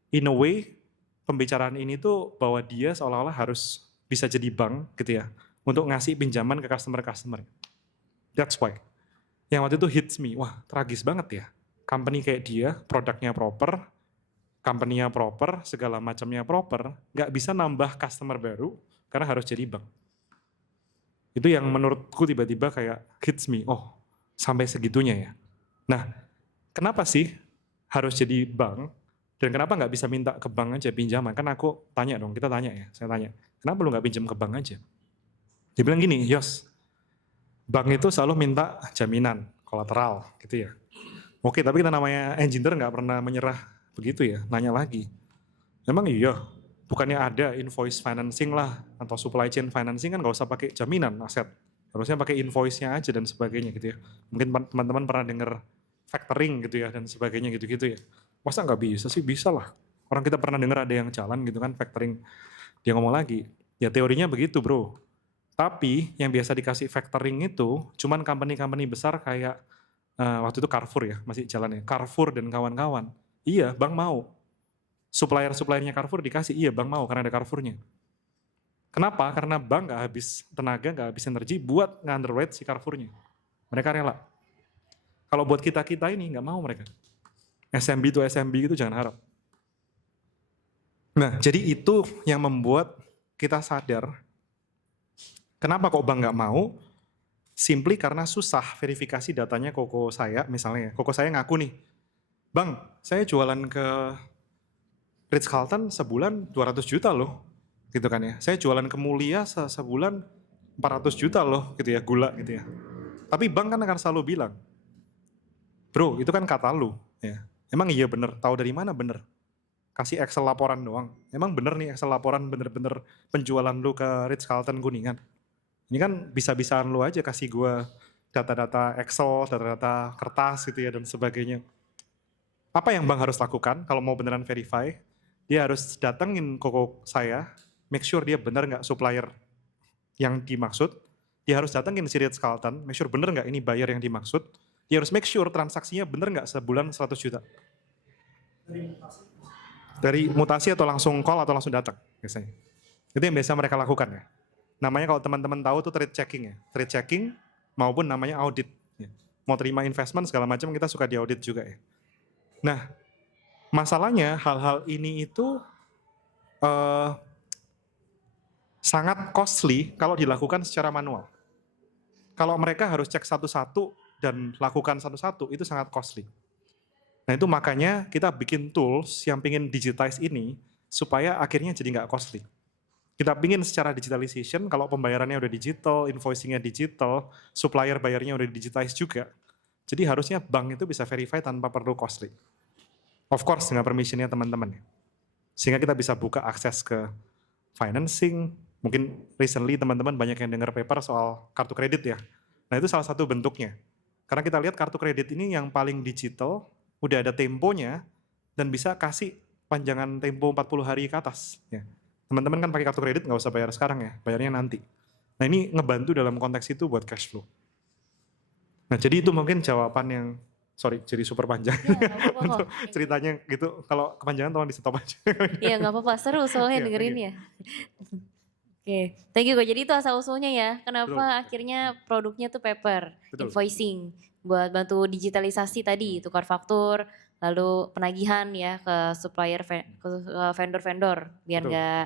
In a way, pembicaraan ini tuh bahwa dia seolah-olah harus bisa jadi bank gitu ya. Untuk ngasih pinjaman ke customer-customer. That's why. Yang waktu itu hits me, wah tragis banget ya. Company kayak dia, produknya proper, company-nya proper, segala macamnya proper, nggak bisa nambah customer baru karena harus jadi bank. Itu yang menurutku tiba-tiba kayak hits me, oh sampai segitunya ya. Nah, kenapa sih harus jadi bank dan kenapa nggak bisa minta ke bank aja pinjaman? Kan aku tanya dong, kita tanya ya, saya tanya, kenapa lu nggak pinjam ke bank aja? Dia bilang gini, Yos, bank itu selalu minta jaminan, kolateral gitu ya. Oke, tapi kita namanya engineer nggak pernah menyerah begitu ya, nanya lagi. Memang iya, bukannya ada invoice financing lah, atau supply chain financing kan nggak usah pakai jaminan aset. Harusnya pakai invoice-nya aja dan sebagainya gitu ya. Mungkin teman-teman pernah dengar factoring gitu ya, dan sebagainya gitu-gitu ya. Masa nggak bisa sih? Bisa lah. Orang kita pernah dengar ada yang jalan gitu kan, factoring. Dia ngomong lagi, ya teorinya begitu bro. Tapi yang biasa dikasih factoring itu cuman company-company besar kayak waktu itu Carrefour ya, masih jalan ya. Carrefour dan kawan-kawan. Iya, bank mau. Supplier-suppliernya Carrefour dikasih, iya bank mau karena ada Carrefournya. Kenapa? Karena bank gak habis tenaga, gak habis energi buat nge-underwrite si Carrefournya. Mereka rela. Kalau buat kita-kita ini gak mau mereka. SMB to SMB itu jangan harap. Nah, jadi itu yang membuat kita sadar kenapa kok bank nggak mau? Simply karena susah verifikasi datanya koko saya misalnya. Koko saya ngaku nih, bang saya jualan ke Ritz-Carlton sebulan 200 juta loh. Gitu kan ya. Saya jualan ke Mulia sebulan 400 juta loh gitu ya, gula gitu ya. Tapi bank kan akan selalu bilang, bro itu kan kata lu. Ya. Emang iya bener, tahu dari mana bener? Kasih Excel laporan doang. Emang bener nih Excel laporan bener-bener penjualan lu ke Ritz-Carlton Kuningan? Ini kan bisa-bisaan lu aja kasih gue data-data Excel, data-data kertas gitu ya dan sebagainya. Apa yang bank harus lakukan kalau mau beneran verify? Dia harus datengin koko saya, make sure dia bener nggak supplier yang dimaksud. Dia harus datengin si Ritz-Carlton, make sure bener nggak ini buyer yang dimaksud. Dia harus make sure transaksinya bener nggak sebulan 100 juta. Dari mutasi atau langsung call atau langsung datang biasanya. Itu yang biasa mereka lakukan ya. Namanya kalau teman-teman tahu tuh trade checking ya. Trade checking maupun namanya audit. Ya. Mau terima investment segala macam kita suka diaudit juga ya. Nah, masalahnya hal-hal ini itu sangat costly kalau dilakukan secara manual. Kalau mereka harus cek satu-satu dan lakukan satu-satu, itu sangat costly. Nah itu makanya kita bikin tools yang pingin digitize ini, supaya akhirnya jadi nggak costly. Kita pingin secara digitalization, kalau pembayarannya udah digital, invoicingnya digital, supplier bayarnya udah digitize juga. Jadi harusnya bank itu bisa verify tanpa perlu costly. Of course dengan permissionnya teman-teman. Sehingga kita bisa buka akses ke financing. Mungkin recently teman-teman banyak yang dengar paper soal kartu kredit ya. Nah itu salah satu bentuknya. Karena kita lihat kartu kredit ini yang paling digital, udah ada temponya, dan bisa kasih panjangan tempo 40 hari ke atas. Ya. Teman-teman kan pakai kartu kredit nggak usah bayar sekarang ya, bayarnya nanti. Nah ini ngebantu dalam konteks itu buat cash flow. Nah jadi itu mungkin jawaban yang, sorry jadi super panjang. Iya, nggak apa-apa Untuk kok. ceritanya gitu, kalau kepanjangan tolong di stop aja. Iya nggak apa-apa, seru soalnya Iya, dengerin iya. ya. Oke, thank you kok. Jadi itu asal usulnya ya. Kenapa Betul. akhirnya produknya tuh paper, Betul. invoicing, buat bantu digitalisasi tadi, tukar faktur, lalu penagihan ya ke supplier, ke vendor-vendor, biar Betul. nggak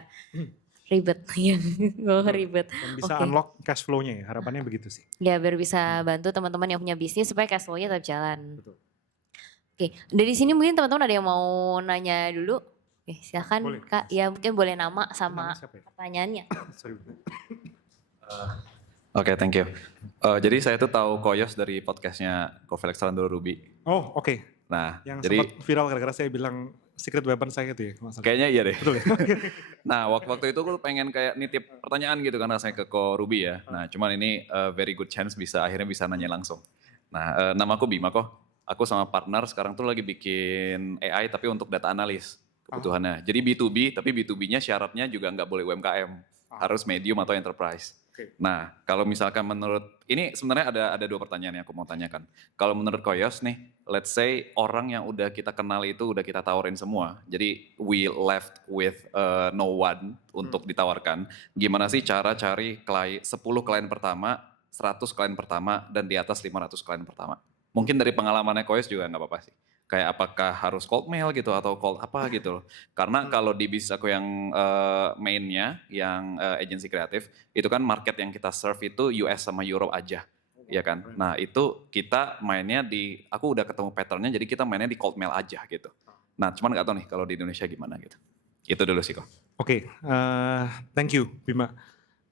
ribet, ya nggak Betul. ribet. Dan bisa Oke. unlock cash flow-nya ya, harapannya begitu sih. Ya biar bisa bantu teman-teman yang punya bisnis supaya cash flow-nya tetap jalan. Betul. Oke, dari sini mungkin teman-teman ada yang mau nanya dulu? Oke, silakan Boleh. Kak. Ya mungkin boleh nama sama Nama siapa ya? pertanyaannya. Sorry. Oke, thank you. Jadi saya tuh tahu Koyos dari podcastnya Kofelix Randall Ruby. Oh oke, Nah, yang jadi sempat viral gara-gara saya bilang secret weapon saya itu ya. kalau nggak salah. kayaknya iya deh. Betul ya? Nah, waktu itu gue pengen kayak nitip pertanyaan gitu kan rasanya ke Ko Ruby ya. Nah, cuman ini very good chance akhirnya bisa nanya langsung. Nah, nama aku Bima kok. Aku sama partner sekarang tuh lagi bikin AI tapi untuk data analis kebutuhannya. Jadi B2B, tapi B2B-nya syaratnya juga nggak boleh UMKM. Harus medium atau enterprise. Oke. Nah, kalau misalkan ini sebenarnya ada dua pertanyaan yang aku mau tanyakan. Kalau menurut Koyos nih, let's say orang yang udah kita kenal itu udah kita tawarin semua. Jadi we left with no one untuk ditawarkan. Gimana sih cara cari 10 klien pertama, 100 klien pertama, dan di atas 500 klien pertama? Mungkin dari pengalamannya Koyos juga nggak apa-apa sih. Kayak apakah harus cold mail gitu atau cold apa gitu loh. Karena kalau di bisnis aku yang mainnya, yang agency kreatif, itu kan market yang kita serve itu US sama Europe aja. Iya kan? Nah itu kita mainnya aku udah ketemu patternnya jadi kita mainnya di cold mail aja gitu. Nah cuman gak tahu nih kalau di Indonesia gimana gitu. Itu dulu sih kok. Oke, thank you Bima.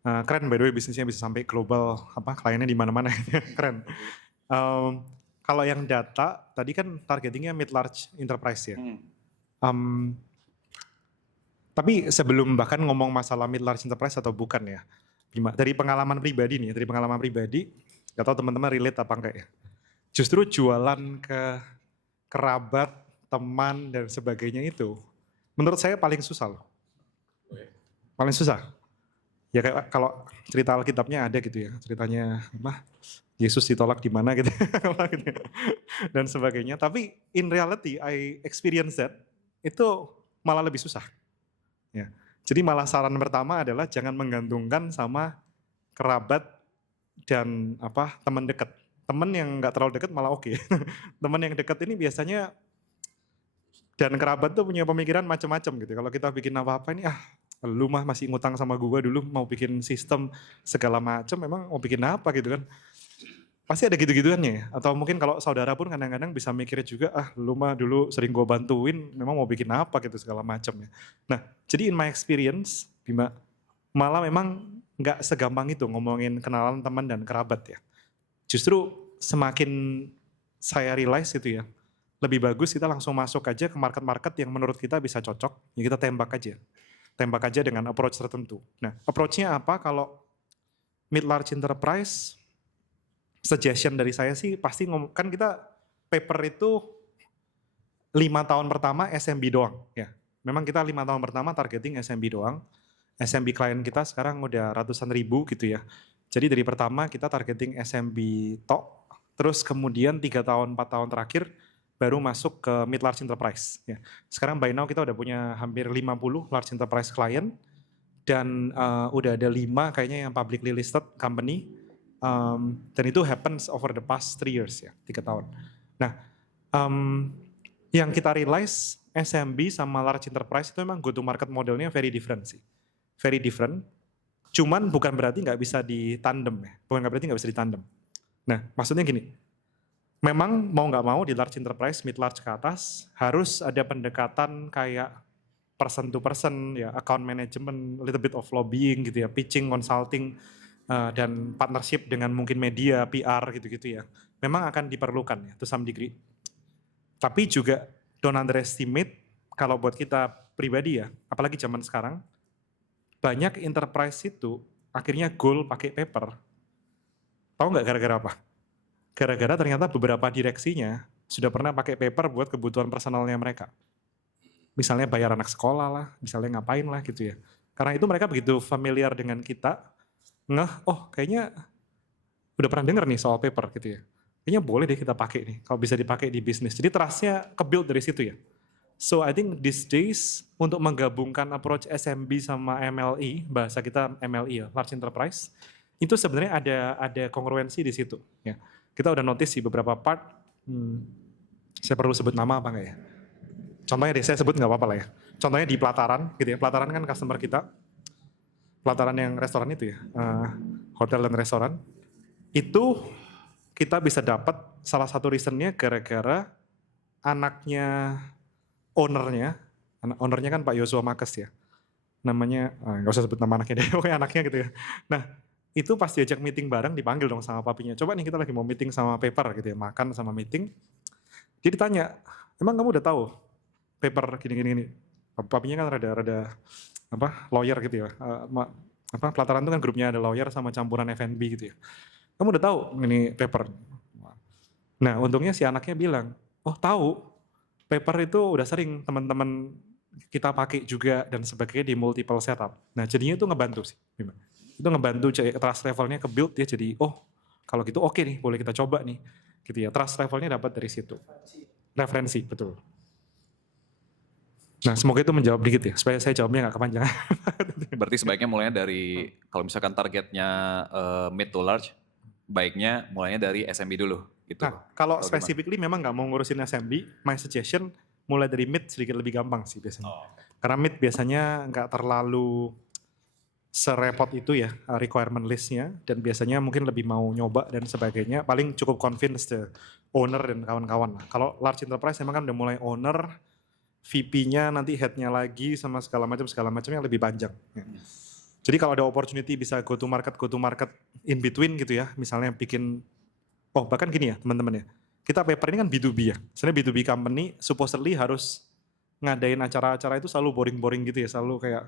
Keren by the way bisnisnya bisa sampai global, kliennya di mana-mana. Keren. Kalau yang data, tadi kan targetingnya mid large enterprise ya. Tapi sebelum bahkan ngomong masalah mid large enterprise atau bukan ya, Bima, dari pengalaman pribadi nih, gak tahu teman-teman relate apa enggak ya. Justru jualan ke kerabat, teman dan sebagainya itu, menurut saya paling susah loh. Paling susah. Ya kayak kalau cerita Alkitabnya ada gitu ya, ceritanya Yesus ditolak di mana gitu, dan sebagainya. Tapi in reality, I experience that, itu malah lebih susah. Ya. Jadi malah saran pertama adalah jangan menggantungkan sama kerabat dan teman dekat. Teman yang nggak terlalu dekat malah oke. Teman yang dekat ini biasanya dan kerabat tuh punya pemikiran macam-macam gitu. Kalau kita bikin apa-apa ini, lu mah masih ngutang sama gua dulu mau bikin sistem segala macam, memang mau bikin apa gitu kan. Pasti ada gitu-gituannya ya. Atau mungkin kalau saudara pun kadang-kadang bisa mikir juga, lu mah dulu sering gue bantuin, memang mau bikin apa gitu segala macam ya. Nah, jadi in my experience, Bima, malah memang nggak segampang itu ngomongin kenalan teman dan kerabat ya. Justru semakin saya realize itu ya, lebih bagus kita langsung masuk aja ke market-market yang menurut kita bisa cocok, ya kita tembak aja. Tembak aja dengan approach tertentu. Nah, approach-nya apa kalau mid large enterprise? Suggestion dari saya sih pasti kan kita paper itu 5 tahun pertama SMB doang ya. Memang kita 5 tahun pertama targeting SMB doang. SMB klien kita sekarang udah ratusan ribu gitu ya. Jadi dari pertama kita targeting SMB tok, terus kemudian 3 tahun 4 tahun terakhir baru masuk ke mid large enterprise ya. Sekarang by now kita udah punya hampir 50 large enterprise client dan udah ada 5 kayaknya yang publicly listed company. Dan itu happens over the past 3 years ya, 3 tahun. Nah, yang kita realize SMB sama large enterprise itu memang go to market modelnya very different sih. Very different, cuman bukan berarti nggak bisa ditandem ya. Bukan berarti nggak bisa ditandem. Nah, maksudnya gini, memang mau nggak mau di large enterprise, mid large ke atas, harus ada pendekatan kayak person to person, ya account management, a little bit of lobbying gitu ya, pitching, consulting, dan partnership dengan mungkin media, PR gitu-gitu ya. Memang akan diperlukan ya, to some degree. Tapi juga don't underestimate, kalau buat kita pribadi ya, apalagi zaman sekarang, banyak enterprise itu akhirnya goal pakai paper. Tahu nggak gara-gara apa? Gara-gara ternyata beberapa direksinya sudah pernah pakai paper buat kebutuhan personalnya mereka. Misalnya bayar anak sekolah lah, misalnya ngapain lah gitu ya. Karena itu mereka begitu familiar dengan kita, oh kayaknya udah pernah denger nih soal paper gitu ya. Kayaknya boleh deh kita pakai nih, kalau bisa dipakai di bisnis. Jadi trust-nya ke-build dari situ ya. So I think these days untuk menggabungkan approach SMB sama MLE, bahasa kita MLE ya, large enterprise, itu sebenarnya ada kongruensi di situ. Ya. Kita udah notice sih beberapa part, saya perlu sebut nama apa enggak ya? Contohnya deh, saya sebut nggak apa-apa lah ya. Contohnya di Pelataran gitu ya, Pelataran kan customer kita, Pelataran yang restoran itu ya, hotel dan restoran, itu kita bisa dapat salah satu reasonnya gara-gara anaknya ownernya kan Pak Yosua Makes ya, namanya nggak usah sebut nama anaknya deh, pokoknya anaknya gitu ya. Nah itu pas diajak meeting bareng dipanggil dong sama papinya, coba nih kita lagi mau meeting sama paper gitu ya, makan sama meeting. Dia ditanya, emang kamu udah tahu paper gini. Papinya kan rada lawyer gitu ya. Pelataran itu kan grupnya ada lawyer sama campuran F&B gitu ya. Kamu udah tahu ini paper? Nah untungnya si anaknya bilang, oh tahu, paper itu udah sering teman-teman kita pakai juga dan sebagainya di multiple setup. Nah jadinya itu ngebantu sih. Itu ngebantu trust levelnya ke build ya, jadi oh kalau gitu oke nih, boleh kita coba nih. Gitu ya, trust levelnya dapat dari situ. Referensi, betul. Nah semoga itu menjawab dikit ya, supaya saya jawabnya nggak kepanjangan. Berarti sebaiknya mulainya dari, kalau misalkan targetnya mid to large, baiknya mulainya dari SMB dulu gitu. Nah kalau specifically memang nggak mau ngurusin SMB, my suggestion mulai dari mid sedikit lebih gampang sih biasanya. Karena mid biasanya nggak terlalu serepot itu ya requirement listnya, dan biasanya mungkin lebih mau nyoba dan sebagainya, paling cukup convince the owner dan kawan-kawan. Kalau large enterprise memang kan udah mulai owner, VP-nya nanti head-nya lagi sama segala macamnya lebih panjang. Ya. Jadi kalau ada opportunity bisa go to market in between gitu ya, misalnya bikin, bahkan gini ya teman-teman ya, kita paper ini kan B2B ya, sebenarnya B2B company supposedly harus ngadain acara-acara itu selalu boring-boring gitu ya, selalu kayak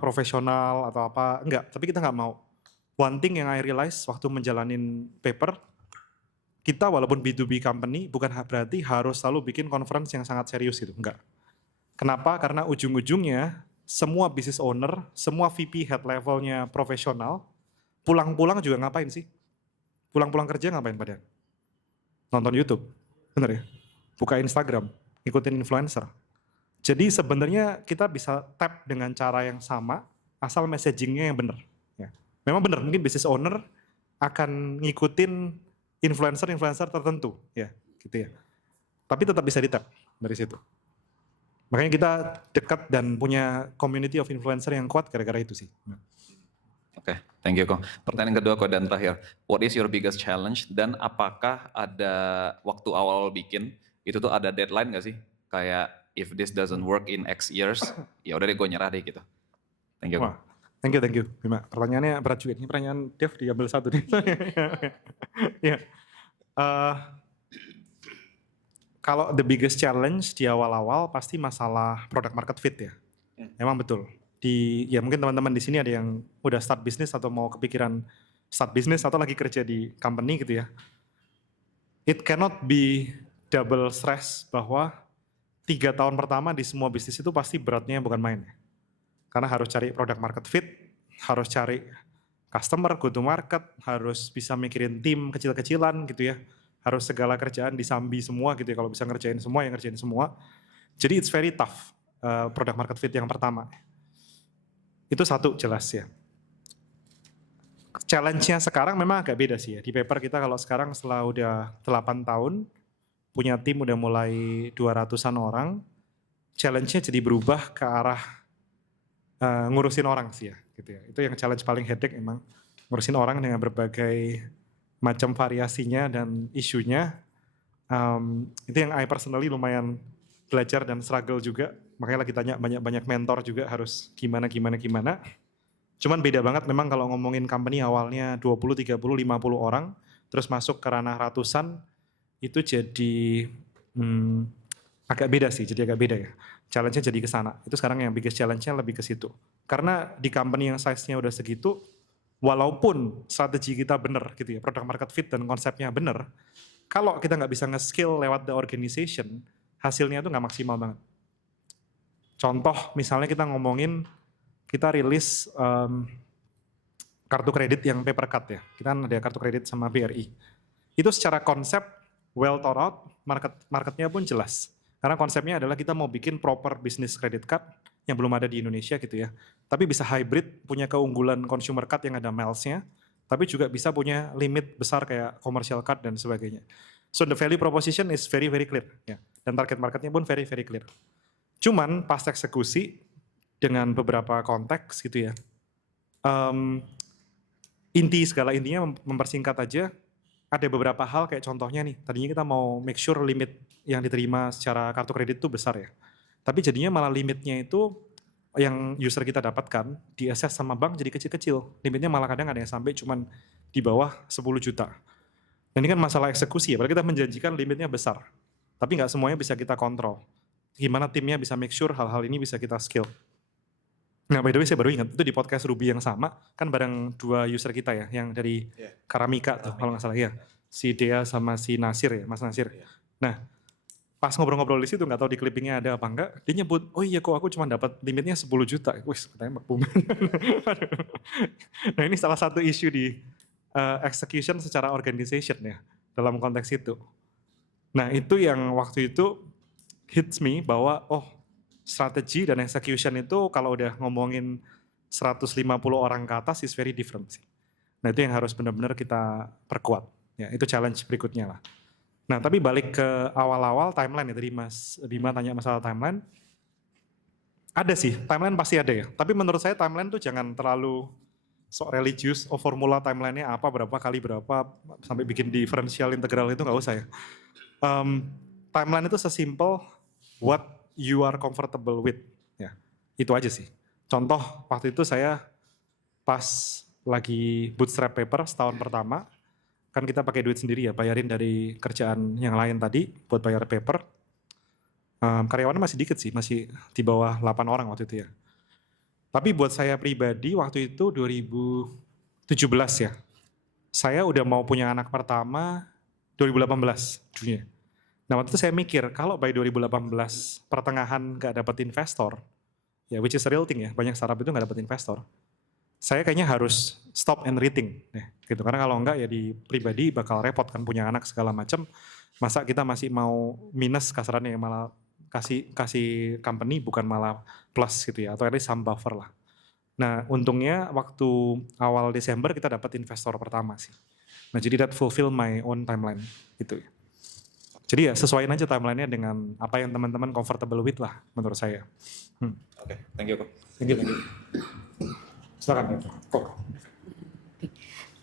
profesional atau apa, enggak, tapi kita nggak mau. One thing yang I realize waktu menjalanin paper, kita walaupun B2B company bukan berarti harus selalu bikin conference yang sangat serius gitu, enggak. Kenapa? Karena ujung-ujungnya semua business owner, semua VP head levelnya profesional, pulang-pulang juga ngapain sih? Pulang-pulang kerja ngapain pada? Nonton YouTube, bener ya? Buka Instagram, ikutin influencer. Jadi sebenarnya kita bisa tap dengan cara yang sama, asal messagingnya yang benar. Ya. Memang benar, mungkin business owner akan ngikutin influencer tertentu, ya, gitu ya. Tapi tetap bisa di tap dari situ. Makanya kita dekat dan punya community of influencer yang kuat gara-gara itu sih. Oke, thank you Ko. Pertanyaan kedua Ko dan terakhir, what is your biggest challenge, dan apakah ada waktu awal bikin itu tuh ada deadline nggak sih? Kayak if this doesn't work in X years, ya udah deh gue nyerah deh gitu. Thank you. Wah, thank you. Bima. Pertanyaannya berat juga. Ini pertanyaan Dev diambil satu nih. Ya. Kalau the biggest challenge di awal-awal pasti masalah product market fit ya. Emang betul. Ya mungkin teman-teman di sini ada yang udah start bisnis atau mau kepikiran start bisnis atau lagi kerja di company gitu ya. It cannot be double stress bahwa 3 tahun pertama di semua bisnis itu pasti beratnya bukan main. Karena harus cari product market fit, harus cari customer, go to market, harus bisa mikirin tim kecil-kecilan gitu ya. Harus segala kerjaan disambi semua gitu ya, kalau bisa ngerjain semua, yang ngerjain semua. Jadi it's very tough product market fit yang pertama. Itu satu jelas ya. challenge-nya sekarang memang agak beda sih ya. Di paper kita kalau sekarang setelah udah 8 tahun, punya tim udah mulai 200-an orang, challenge-nya jadi berubah ke arah ngurusin orang sih ya. Gitu ya. Itu yang challenge paling headache emang. Ngurusin orang dengan berbagai macam variasinya dan isunya. Itu yang I personally lumayan belajar dan struggle juga. Makanya lagi tanya banyak mentor juga harus gimana. Cuman beda banget memang kalau ngomongin company awalnya 20, 30, 50 orang, terus masuk ke ranah ratusan, itu jadi agak beda sih, jadi agak beda ya. Challenge-nya jadi ke sana. Itu sekarang yang biggest challenge-nya lebih ke situ. Karena di company yang size-nya udah segitu, walaupun strategi kita bener gitu ya, product market fit dan konsepnya bener, kalau kita nggak bisa nge-skill lewat the organization, hasilnya itu nggak maksimal banget. Contoh misalnya kita ngomongin, kita rilis kartu kredit yang paper cut ya. Kita ada kartu kredit sama BRI. Itu secara konsep well thought out, marketnya pun jelas. Karena konsepnya adalah kita mau bikin proper business credit card yang belum ada di Indonesia gitu ya. Tapi bisa hybrid, punya keunggulan consumer card yang ada miles-nya, tapi juga bisa punya limit besar kayak commercial card dan sebagainya. So the value proposition is very clear ya. Dan target marketnya pun very clear. Cuman pas eksekusi dengan beberapa konteks gitu ya. Intinya mempersingkat aja, ada beberapa hal kayak contohnya nih, tadinya kita mau make sure limit yang diterima secara kartu kredit itu besar ya. Tapi jadinya malah limitnya itu yang user kita dapatkan, di-assess sama bank jadi kecil-kecil. Limitnya malah kadang ada yang sampai cuman di bawah 10 juta. Dan ini kan masalah eksekusi ya, padahal kita menjanjikan limitnya besar. Tapi nggak semuanya bisa kita kontrol. Gimana timnya bisa make sure hal-hal ini bisa kita skill. Nah by the way saya baru ingat, itu di podcast Ruby yang sama, kan bareng 2 user kita ya, yang dari Karamika tuh kalau nggak salah ya. Si Dea sama si Nasir ya, Mas Nasir. Nah pas ngobrol-ngobrol di situ nggak tahu di clippingnya ada apa enggak, dia nyebut, oh iya kok aku cuma dapat limitnya 10 juta. Wih katanya makbum. Nah ini salah satu isu di execution secara organization ya, dalam konteks itu. Nah itu yang waktu itu hits me bahwa strategi dan execution itu kalau udah ngomongin 150 orang ke atas is very different sih. Nah itu yang harus benar-benar kita perkuat. Ya itu challenge berikutnya lah. Nah tapi balik ke awal-awal timeline ya, tadi Mas Bima tanya masalah timeline. Ada sih, timeline pasti ada ya. Tapi menurut saya timeline tuh jangan terlalu sok religius, formula timeline-nya apa, berapa kali berapa, sampai bikin diferensial integral itu nggak usah ya. Timeline itu sesimpel what you are comfortable with. Ya, itu aja sih. Contoh waktu itu saya pas lagi bootstrap paper setahun pertama, kan kita pakai duit sendiri ya, bayarin dari kerjaan yang lain tadi buat bayar paper. Karyawannya masih dikit sih, masih di bawah 8 orang waktu itu ya. Tapi buat saya pribadi waktu itu 2017 ya, saya udah mau punya anak pertama 2018 dunia. Nah waktu itu saya mikir, kalau by 2018 pertengahan gak dapat investor, ya which is a real thing ya, banyak startup itu gak dapat investor, saya kayaknya harus stop and rethink. Gitu. Karena kalau enggak ya di pribadi bakal repot kan punya anak segala macam, masa kita masih mau minus kasarannya, malah kasih company bukan malah plus gitu ya, atau at least some buffer lah. Nah untungnya waktu awal Desember kita dapat investor pertama sih. Nah jadi that fulfill my own timeline gitu ya. Jadi ya sesuaiin aja timelinenya dengan apa yang teman-teman comfortable with lah menurut saya. Oke, thank you kok. Thank you. Silakan kok.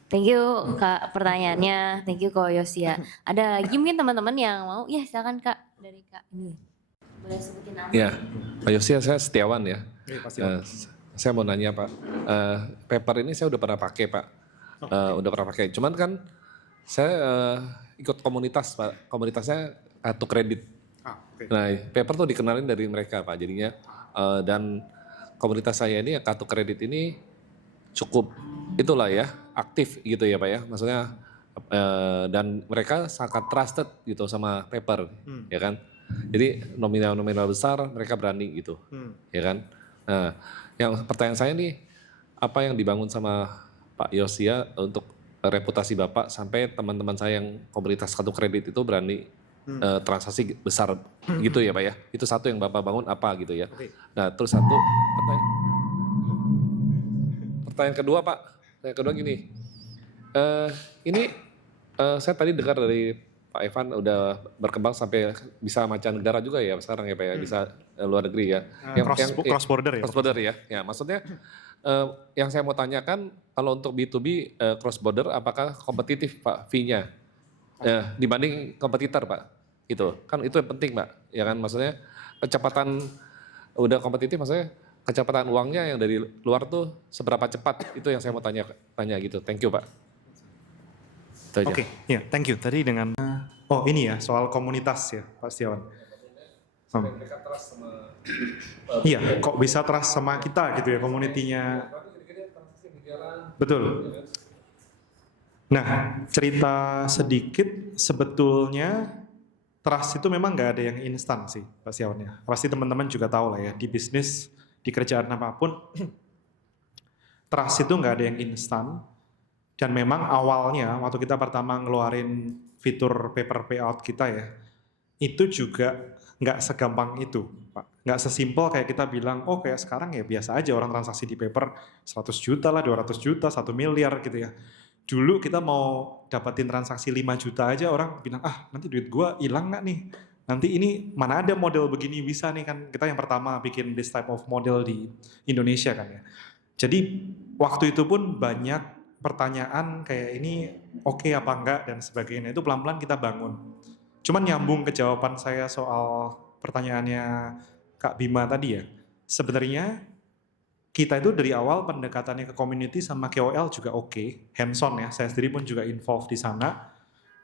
Thank you Kak pertanyaannya, thank you Ko Yosia. Ada lagi mungkin teman-teman yang mau, ya silakan Kak dari Kak ini. Boleh sebutin nama? Ya, Pak Yosia saya Setiawan ya. Iya, pasti, Pak. Saya mau nanya Pak, paper ini saya udah pernah pakai Pak, udah pernah pakai. Cuman kan saya ikut komunitas Pak, komunitasnya kartu kredit. Okay. Nah paper tuh dikenalin dari mereka Pak, jadinya dan komunitas saya ini kartu kredit ini cukup itulah ya, aktif gitu ya Pak ya, maksudnya dan mereka sangat trusted gitu sama paper ya kan. Jadi nominal-nominal besar mereka berani gitu ya kan. Nah yang pertanyaan saya nih, apa yang dibangun sama Pak Yosia untuk reputasi Bapak sampai teman-teman saya yang komunitas kartu kredit itu berani transaksi besar gitu ya Pak ya. Itu satu yang Bapak bangun apa gitu ya. Nah terus satu pertanyaan kedua Pak, Yang kedua gini, ini saya tadi dengar dari Pak Evan udah berkembang sampai bisa mancanegara juga ya sekarang ya Pak ya, bisa luar negeri ya. Cross border ya. Cross border ya. Ya, maksudnya yang saya mau tanyakan kalau untuk B2B cross border apakah kompetitif Pak fee-nya dibanding kompetitor Pak? Itu kan itu yang penting Pak. Ya kan maksudnya kecepatan udah kompetitif maksudnya kecepatan uangnya yang dari luar tuh seberapa cepat itu yang saya mau tanya gitu. Thank you Pak. Oke, ya, thank you. Tadi dengan ini ya soal komunitas ya, Pak Setiawan. Iya, kok bisa trust sama kita gitu ya komunitinya. Betul. Nah, cerita sedikit sebetulnya trust itu memang nggak ada yang instan sih, Pak Setiawan ya. Pasti teman-teman juga tahu lah ya di bisnis, di kerjaan apapun, trust itu nggak ada yang instan. Dan memang awalnya waktu kita pertama ngeluarin fitur paper payout kita ya, itu juga nggak segampang itu, Pak. Nggak sesimpel kayak kita bilang, oh kayak sekarang ya biasa aja orang transaksi di paper 100 juta lah, 200 juta, 1 miliar gitu ya. Dulu kita mau dapatin transaksi 5 juta aja orang bilang, nanti duit gua hilang nggak nih? Nanti ini mana ada model begini bisa nih kan. Kita yang pertama bikin this type of model di Indonesia kan ya. Jadi waktu itu pun banyak pertanyaan kayak ini oke apa enggak dan sebagainya, itu pelan-pelan kita bangun. Cuman nyambung ke jawaban saya soal pertanyaannya Kak Bima tadi ya, sebenarnya kita itu dari awal pendekatannya ke community sama KOL juga oke, hands-on ya, saya sendiri pun juga involved di sana.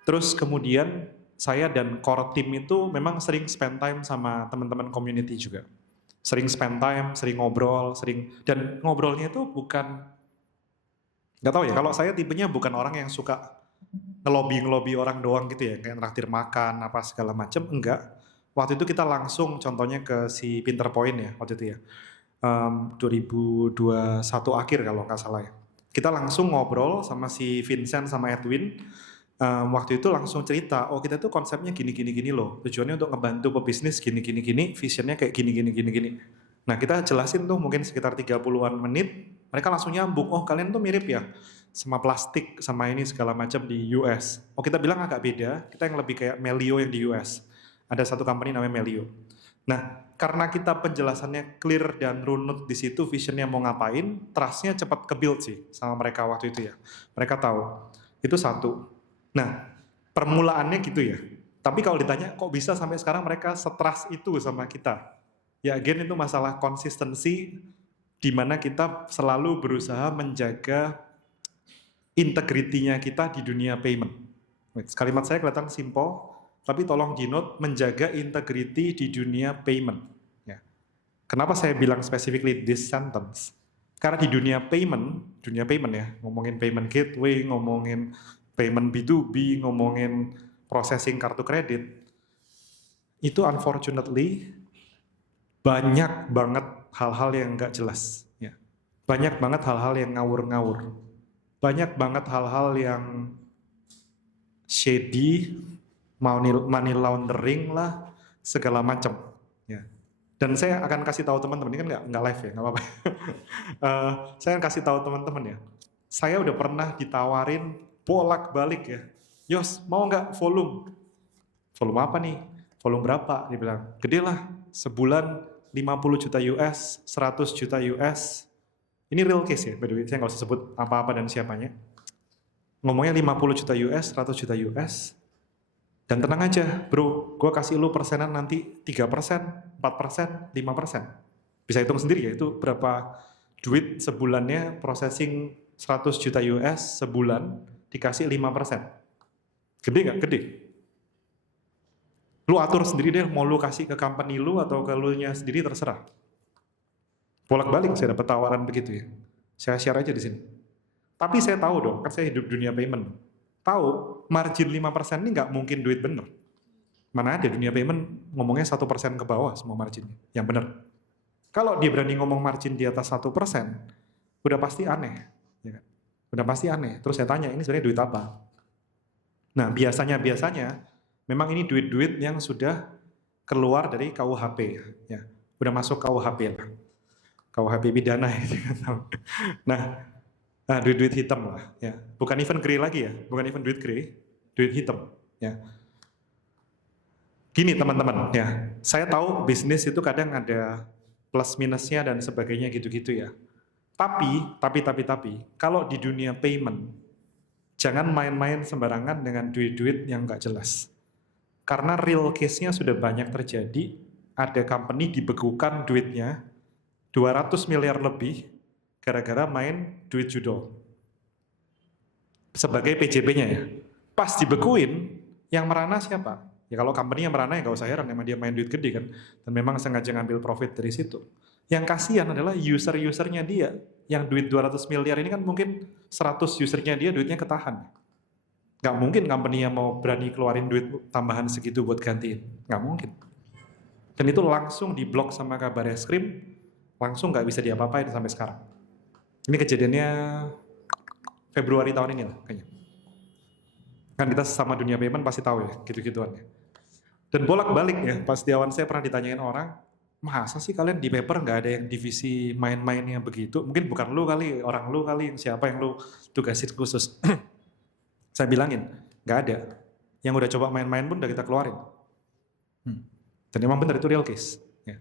Terus kemudian saya dan core team itu memang sering spend time sama teman-teman community juga. Sering spend time, sering ngobrol, dan ngobrolnya itu bukan, nggak tahu ya, kalau saya tipenya bukan orang yang suka ngelobi orang doang gitu ya, kayak traktir makan apa segala macam, enggak. Waktu itu kita langsung contohnya ke si Pinterpoint ya waktu itu ya, 2021 akhir kalau nggak salah ya. Kita langsung ngobrol sama si Vincent sama Edwin, waktu itu langsung cerita, oh kita tuh konsepnya gini loh, tujuannya untuk ngebantu pebisnis gini, visionnya kayak gini. Nah kita jelasin tuh mungkin sekitar 30-an menit, mereka langsung nyambung, oh kalian tuh mirip ya sama plastik sama ini segala macam di US. Oh kita bilang agak beda, kita yang lebih kayak Melio yang di US. Ada satu company namanya Melio. Nah karena kita penjelasannya clear dan runut di situ, visionnya mau ngapain, trust-nya cepat ke-build sih sama mereka waktu itu ya. Mereka tahu, itu satu. Nah permulaannya gitu ya. Tapi kalau ditanya kok bisa sampai sekarang mereka setrust itu sama kita? Ya again itu masalah konsistensi di mana kita selalu berusaha menjaga integritinya kita di dunia payment. Kalimat saya kelihatan simple, tapi tolong di-note menjaga integrity di dunia payment. Ya. Kenapa saya bilang specifically this sentence? Karena di dunia payment ya, ngomongin payment gateway, ngomongin payment B2B, ngomongin processing kartu kredit, itu unfortunately banyak banget hal-hal yang nggak jelas. Ya. Banyak banget hal-hal yang ngawur-ngawur. Banyak banget hal-hal yang shady, money laundering lah, segala macam. Ya. Dan saya akan kasih tahu teman-teman, ini kan nggak live ya, nggak apa-apa. Saya akan kasih tahu teman-teman ya. Saya udah pernah ditawarin bolak-balik ya. Yos, mau nggak volume? Volume apa nih? Volume berapa? Dia bilang, gede lah, sebulan 50 juta US, 100 juta US. Ini real case ya, by the way, saya nggak usah sebut apa-apa dan siapanya. Ngomongnya 50 juta US, 100 juta US. Dan tenang aja, bro, gue kasih lu persenan nanti 3%, 4%, 5%. Bisa hitung sendiri ya, itu berapa duit sebulannya processing 100 juta US sebulan dikasih 5%. Gede nggak? Gede. Lu atur sendiri deh, mau lu kasih ke company lu atau ke lu nya sendiri terserah. Bolak-balik saya dapat tawaran begitu ya. Saya share aja di sini. Tapi saya tahu dong, kan saya hidup dunia payment. Tahu, margin 5% ini nggak mungkin duit bener. Mana ada dunia payment ngomongnya 1% ke bawah semua marginnya, yang bener. Kalau dia berani ngomong margin di atas 1%, udah pasti aneh. Ya kan? Udah pasti aneh. Terus saya tanya, ini sebenarnya duit apa? Nah biasanya memang ini duit-duit yang sudah keluar dari KUHP. Ya. Udah masuk KUHP lah. KUHP pidana. Nah duit-duit hitam lah ya. Bukan even grey lagi ya, bukan even duit grey, duit hitam ya. Gini teman-teman ya, saya tahu bisnis itu kadang ada plus minusnya dan sebagainya gitu-gitu ya. Tapi, kalau di dunia payment, jangan main-main sembarangan dengan duit-duit yang nggak jelas. Karena real case-nya sudah banyak terjadi, ada company dibekukan duitnya 200 miliar lebih gara-gara main duit judol. Sebagai PJP-nya ya. Pas dibekuin, yang merana siapa? Ya kalau company yang merana ya nggak usah heran, memang dia main duit gede kan. Dan memang sengaja ngambil profit dari situ. Yang kasihan adalah user-usernya dia. Yang duit 200 miliar ini kan mungkin 100 usernya dia duitnya ketahan. Nggak mungkin company yang mau berani keluarin duit tambahan segitu buat gantiin. Nggak mungkin. Dan itu langsung diblok sama Kabareskrim, langsung nggak bisa diapa-apain sampai sekarang. Ini kejadiannya Februari tahun ini lah kayaknya. Kan kita sama dunia payment pasti tahu ya gitu-gituannya. Dan bolak-balik ya, Pak Setiawan saya pernah ditanyain orang, masa sih kalian di paper nggak ada yang divisi main-mainnya begitu? Mungkin bukan lu kali, orang lu kali, siapa yang lu tugasin khusus. Saya bilangin, nggak ada. Yang udah coba main-main pun udah kita keluarin. Dan memang benar itu real case. Ya.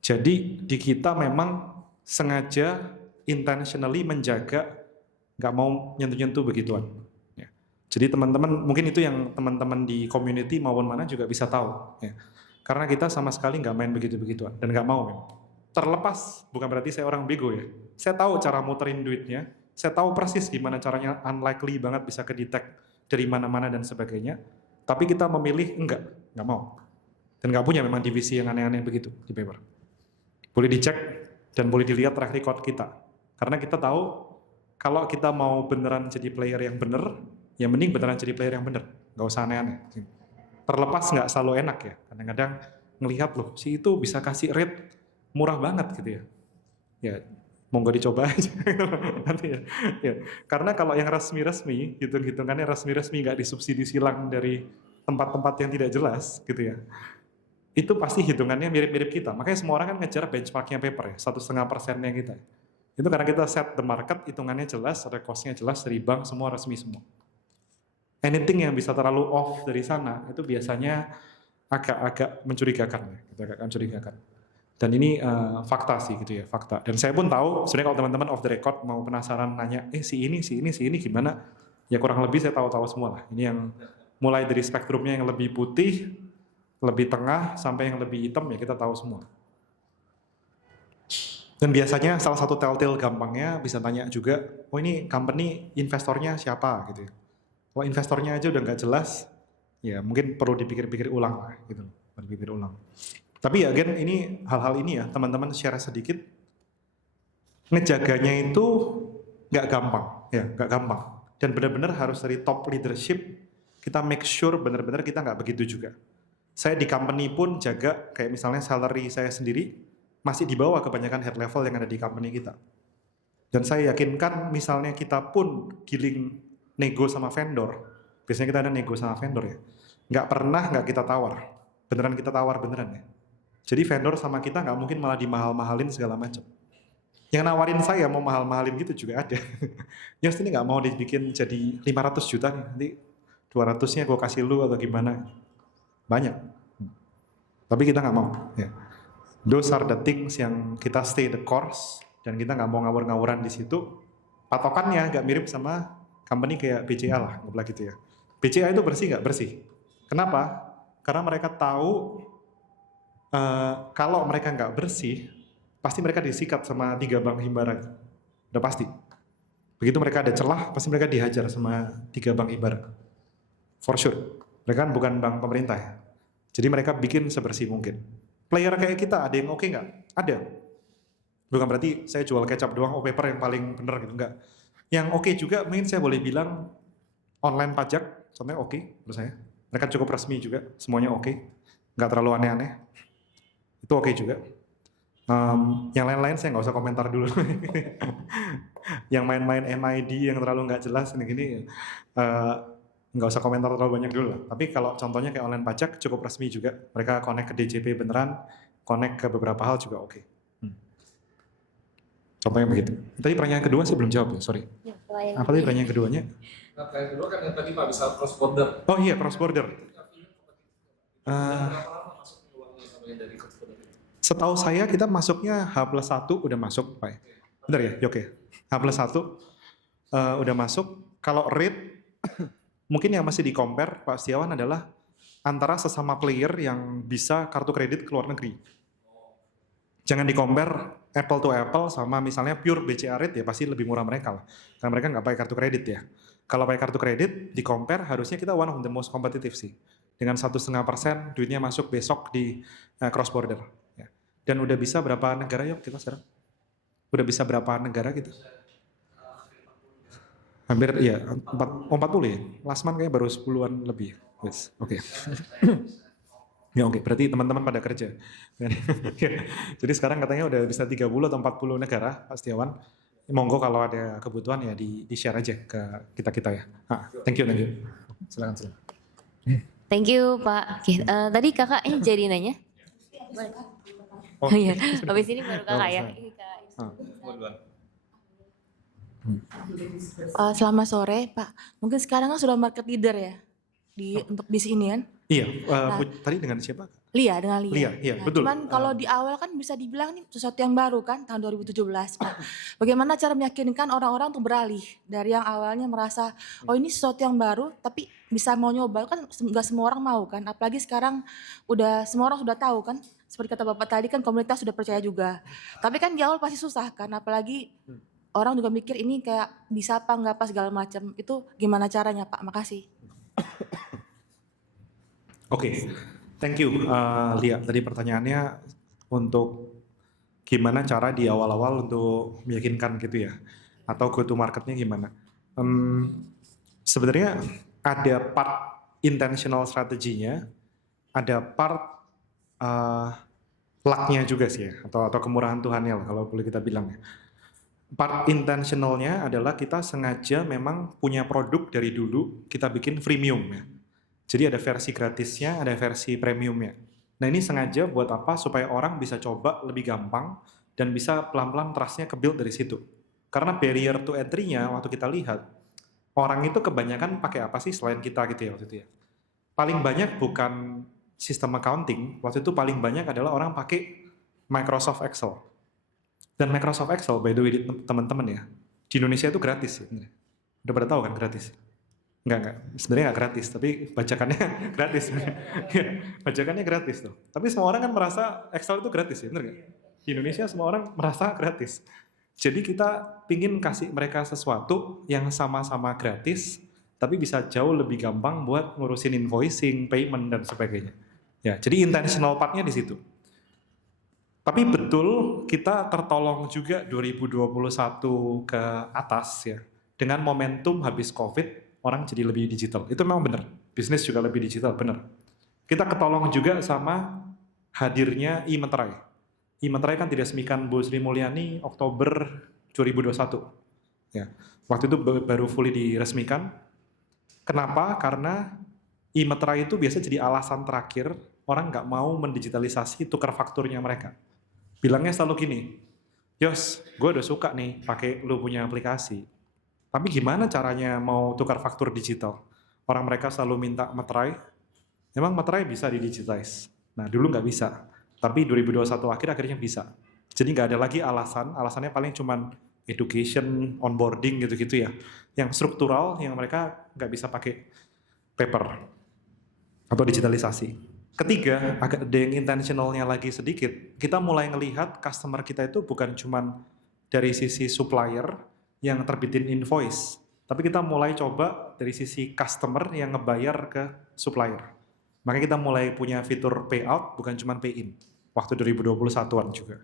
Jadi di kita memang sengaja intentionally menjaga nggak mau nyentuh-nyentuh begituan. Ya. Jadi teman-teman, mungkin itu yang teman-teman di community maupun mana juga bisa tahu. Ya. Karena kita sama sekali nggak main begitu-begituan dan nggak mau memang. Terlepas, bukan berarti saya orang bego ya. Saya tahu cara muterin duitnya, saya tahu persis gimana caranya unlikely banget bisa kedetek dari mana-mana dan sebagainya. Tapi kita memilih nggak mau. Dan nggak punya memang divisi yang aneh-aneh begitu di paper. Boleh dicek dan boleh dilihat track record kita. Karena kita tahu kalau kita mau beneran jadi player yang bener, ya mending beneran jadi player yang bener. Nggak usah aneh-aneh. Terlepas nggak selalu enak ya. Kadang-kadang ngelihat loh, si itu bisa kasih rate murah banget gitu ya. Ya, monggo dicoba aja. Nanti ya. Ya. Karena kalau yang resmi-resmi, hitung-hitungannya resmi-resmi nggak disubsidi silang dari tempat-tempat yang tidak jelas gitu ya. Itu pasti hitungannya mirip-mirip kita. Makanya semua orang kan ngejar benchmarknya paper ya, 1,5%-nya kita. Itu karena kita set the market, hitungannya jelas, ada cost-nya jelas, dari bank semua resmi semua. Anything yang bisa terlalu off dari sana, itu biasanya agak mencurigakan. Ya. Gitu, agak mencurigakan. Dan ini fakta sih gitu ya, fakta. Dan saya pun tahu, sebenarnya kalau teman-teman off the record mau penasaran nanya, si ini gimana? Ya kurang lebih saya tahu-tahu semua lah. Ini yang mulai dari spektrumnya yang lebih putih, lebih tengah sampai yang lebih hitam ya kita tahu semua. Dan biasanya salah satu telltale gampangnya bisa tanya juga, oh ini company investornya siapa gitu ya. Kalau investornya aja udah nggak jelas, ya mungkin perlu dipikir-pikir ulang lah gitu, dipikir ulang. Tapi ya again ini hal-hal ini ya teman-teman share sedikit, ngejaganya itu nggak gampang ya, nggak gampang. Dan benar-benar harus dari top leadership kita make sure benar-benar kita nggak begitu juga. Saya di company pun jaga kayak misalnya salary saya sendiri masih di bawah kebanyakan head level yang ada di company kita. Dan saya yakinkan misalnya kita pun giling nego sama vendor, biasanya kita ada nego sama vendor ya, nggak kita tawar, beneran kita tawar beneran ya. Jadi vendor sama kita nggak mungkin malah dimahal-mahalin segala macam. Yang nawarin saya mau mahal-mahalin gitu juga ada. Yang ini nggak mau dibikin jadi 500 juta nih, nanti 200-nya gue kasih lu atau gimana. Banyak. Tapi kita nggak mau. Ya. Those are the things yang kita stay the course dan kita nggak mau ngawur-ngawuran di situ. Patokannya nggak mirip sama company kayak BCA lah, ngobrol gitu ya. BCA itu bersih nggak? Bersih. Kenapa? Karena mereka tahu kalau mereka nggak bersih, pasti mereka disikat sama 3 bank himbara. Udah pasti. Begitu mereka ada celah, pasti mereka dihajar sama 3 bank himbara. For sure. Mereka kan bukan bank pemerintah ya. Jadi mereka bikin sebersih mungkin. Player kayak kita ada yang oke nggak? Ada. Bukan berarti saya jual kecap doang, paper yang paling bener gitu, enggak. Yang oke juga mungkin saya boleh bilang online pajak, contohnya oke menurut saya. Mereka cukup resmi juga, semuanya oke. Nggak terlalu aneh-aneh. Itu oke juga. Yang lain-lain saya nggak usah komentar dulu. Yang main-main MID yang terlalu nggak jelas gini nggak usah komentar terlalu banyak dulu lah. Tapi kalau contohnya kayak online pajak cukup resmi juga. Mereka connect ke DJP beneran, connect ke beberapa hal juga oke. Contohnya begitu. Tadi pertanyaan kedua sih belum jawab ya, sorry. Apa tadi pertanyaan keduanya? Nah, yang kedua kan yang tadi Pak bisa cross border. Oh iya, cross border. Setahu saya kita masuknya H+1 udah masuk, Pak. Benar ya, oke. H+1 udah masuk. Kalau rate, mungkin yang masih di-compare, Pak Setiawan, adalah antara sesama player yang bisa kartu kredit ke luar negeri. Jangan di-compare apple to apple sama misalnya pure BCA rate ya, pasti lebih murah mereka lah. Karena mereka nggak pakai kartu kredit ya. Kalau pakai kartu kredit, di-compare harusnya kita one of the most competitive sih. Dengan 1,5% duitnya masuk besok di cross border. Ya. Dan udah bisa berapa negara yuk kita sekarang? Udah bisa berapa negara gitu? Hampir ya 40 ya. Last month kayaknya baru 10-an lebih. Yes, oke. Ya oke, berarti teman-teman pada kerja. Jadi sekarang katanya udah bisa 30 atau 40 negara, Pak Setiawan. Monggo kalau ada kebutuhan ya di-share aja ke kita-kita ya. Thank you. Silakan. Thank you Pak. Oke, tadi kakaknya jadi nanya? Oh iya, habis ini baru kakak ya. Selamat sore Pak. Mungkin sekarang kan sudah market leader ya untuk bis ini kan? Iya, tadi dengan siapa? Lia, dengan Lia. Lia, iya betul. Cuman kalau di awal kan bisa dibilang ini sesuatu yang baru kan tahun 2017 Pak. Bagaimana cara meyakinkan orang-orang untuk beralih dari yang awalnya merasa oh ini sesuatu yang baru tapi bisa mau nyoba kan nggak semua orang mau kan. Apalagi sekarang udah semua orang sudah tahu kan. Seperti kata Bapak tadi kan komunitas sudah percaya juga. Tapi kan di awal pasti susah kan apalagi orang juga mikir ini kayak bisa apa nggak apa segala macam. Itu gimana caranya Pak? Makasih. Oke, thank you Lia. Tadi pertanyaannya untuk gimana cara di awal-awal untuk meyakinkan gitu ya, atau go to marketnya gimana? Sebenarnya ada part intentional strateginya, ada part luck-nya juga sih ya, atau kemurahan Tuhannya lah kalau boleh kita bilang ya. Part intentionalnya adalah kita sengaja memang punya produk dari dulu kita bikin freemium ya. Jadi ada versi gratisnya, ada versi premiumnya. Nah ini sengaja buat apa? Supaya orang bisa coba lebih gampang dan bisa pelan-pelan trust-nya ke-build dari situ. Karena barrier to entry-nya waktu kita lihat, orang itu kebanyakan pakai apa sih selain kita gitu ya waktu itu ya. Paling banyak bukan sistem accounting, waktu itu paling banyak adalah orang pakai Microsoft Excel. Dan Microsoft Excel, by the way teman-teman ya, di Indonesia itu gratis ya. Udah pada tahu kan gratis? Enggak. Sebenarnya enggak gratis, tapi bacakannya gratis. Bacakannya gratis tuh. Tapi semua orang kan merasa Excel itu gratis ya, bener gak? Di Indonesia semua orang merasa gratis. Jadi kita pingin kasih mereka sesuatu yang sama-sama gratis, tapi bisa jauh lebih gampang buat ngurusin invoicing, payment, dan sebagainya. Ya, jadi intentional part-nya di situ. Tapi betul kita tertolong juga 2021 ke atas ya. Dengan momentum habis COVID, orang jadi lebih digital. Itu memang benar. Bisnis juga lebih digital, benar. Kita ketolong juga sama hadirnya e-Meterai. E-Meterai kan diresmikan Bu Sri Mulyani Oktober 2021. Ya, waktu itu baru fully diresmikan. Kenapa? Karena e-Meterai itu biasanya jadi alasan terakhir orang nggak mau mendigitalisasi tukar fakturnya mereka. Bilangnya selalu gini, Yos, gue udah suka nih pakai lu punya aplikasi. Tapi gimana caranya mau tukar faktur digital? Orang mereka selalu minta meterai. Memang meterai bisa didigitize. Nah dulu nggak bisa. Tapi 2021 akhirnya bisa. Jadi nggak ada lagi alasan. Alasannya paling cuman education, onboarding gitu-gitu ya. Yang struktural yang mereka nggak bisa pakai paper atau digitalisasi. Ketiga, agak ada yang intentionalnya lagi sedikit. Kita mulai ngelihat customer kita itu bukan cuman dari sisi supplier yang terbitin invoice, tapi kita mulai coba dari sisi customer yang ngebayar ke supplier. Makanya kita mulai punya fitur payout bukan cuma pay in. Waktu 2021-an juga.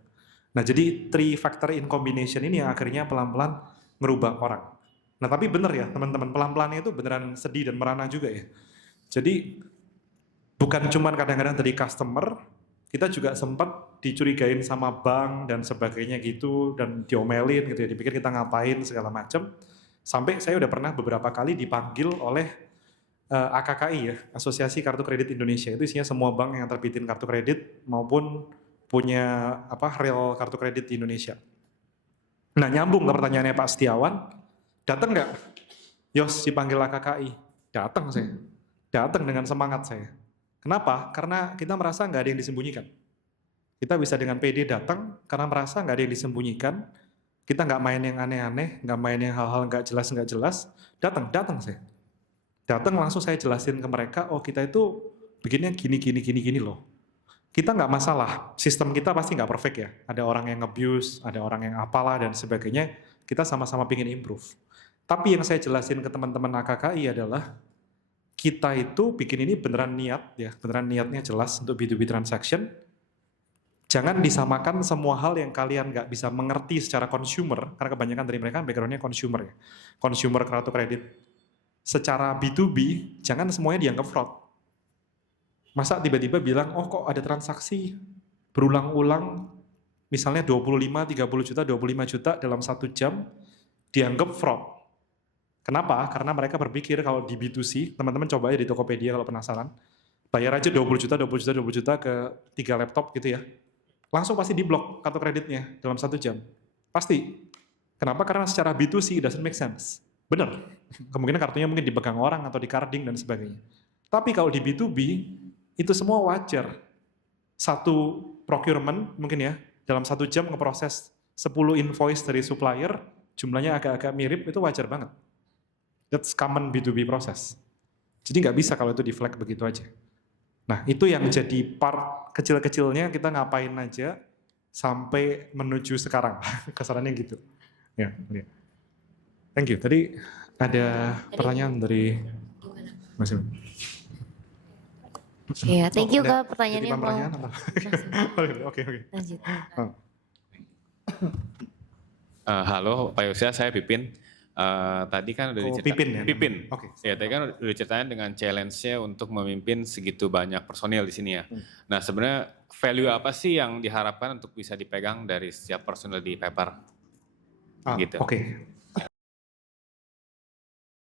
Nah jadi 3 factor in combination ini yang akhirnya pelan-pelan ngerubah orang. Nah tapi bener ya teman-teman, pelan-pelannya itu beneran sedih dan merana juga ya. Jadi bukan cuma kadang-kadang dari customer, kita juga sempat dicurigain sama bank dan sebagainya gitu, dan diomelin gitu ya, dipikir kita ngapain segala macam. Sampai saya udah pernah beberapa kali dipanggil oleh AKKI ya, Asosiasi Kartu Kredit Indonesia. Itu isinya semua bank yang terbitin kartu kredit maupun punya real kartu kredit di Indonesia. Nah nyambung ke pertanyaannya Pak Setiawan, datang nggak Yos dipanggil AKKI? Datang saya, datang dengan semangat saya. Kenapa? Karena kita merasa nggak ada yang disembunyikan. Kita bisa dengan PD datang karena merasa nggak ada yang disembunyikan. Kita nggak main yang aneh-aneh, nggak main yang hal-hal nggak jelas. Datang saya. Datang langsung saya jelasin ke mereka, oh kita itu bikinnya gini loh. Kita nggak masalah, sistem kita pasti nggak perfect ya. Ada orang yang abuse, ada orang yang apalah dan sebagainya. Kita sama-sama pingin improve. Tapi yang saya jelasin ke teman-teman AKKI adalah kita itu bikin ini beneran niat ya, beneran niatnya jelas untuk B2B transaction. Jangan disamakan semua hal yang kalian nggak bisa mengerti secara consumer, karena kebanyakan dari mereka background-nya consumer ya. Consumer kartu kredit. Secara B2B, jangan semuanya dianggap fraud. Masa tiba-tiba bilang, oh kok ada transaksi berulang-ulang, misalnya 25, 30 juta, 25 juta dalam 1 jam, dianggap fraud. Kenapa? Karena mereka berpikir kalau di B2C, teman-teman coba aja di Tokopedia kalau penasaran, bayar aja 20 juta ke 3 laptop gitu ya. Langsung pasti diblok kartu kreditnya dalam 1 jam. Pasti. Kenapa? Karena secara B2C it doesn't make sense. Bener. Kemungkinan kartunya mungkin dipegang orang atau di carding dan sebagainya. Tapi kalau di B2B, itu semua wajar. Satu procurement mungkin ya, dalam 1 jam ngeproses 10 invoice dari supplier, jumlahnya agak-agak mirip, itu wajar banget. That's common B2B proses. Jadi nggak bisa kalau itu di flag begitu aja. Nah itu yang jadi part kecil-kecilnya kita ngapain aja sampai menuju sekarang. Kesarannya gitu. Ya, ya. Thank you. Tadi ada pertanyaan dari Mas Im. Iya, thank you ada Kak pertanyaannya. jadi pertanyaan apa? Oke. Lanjut. Halo Pak Yosia, saya Pipin. Tadi kan udah diceritain. Pipin ya? Pipin. Oke. Ya, tadi kan udah diceritain dengan challenge-nya untuk memimpin segitu banyak personil di sini ya. Nah, sebenarnya value apa sih yang diharapkan untuk bisa dipegang dari setiap personil di Paper? Gitu. Oke.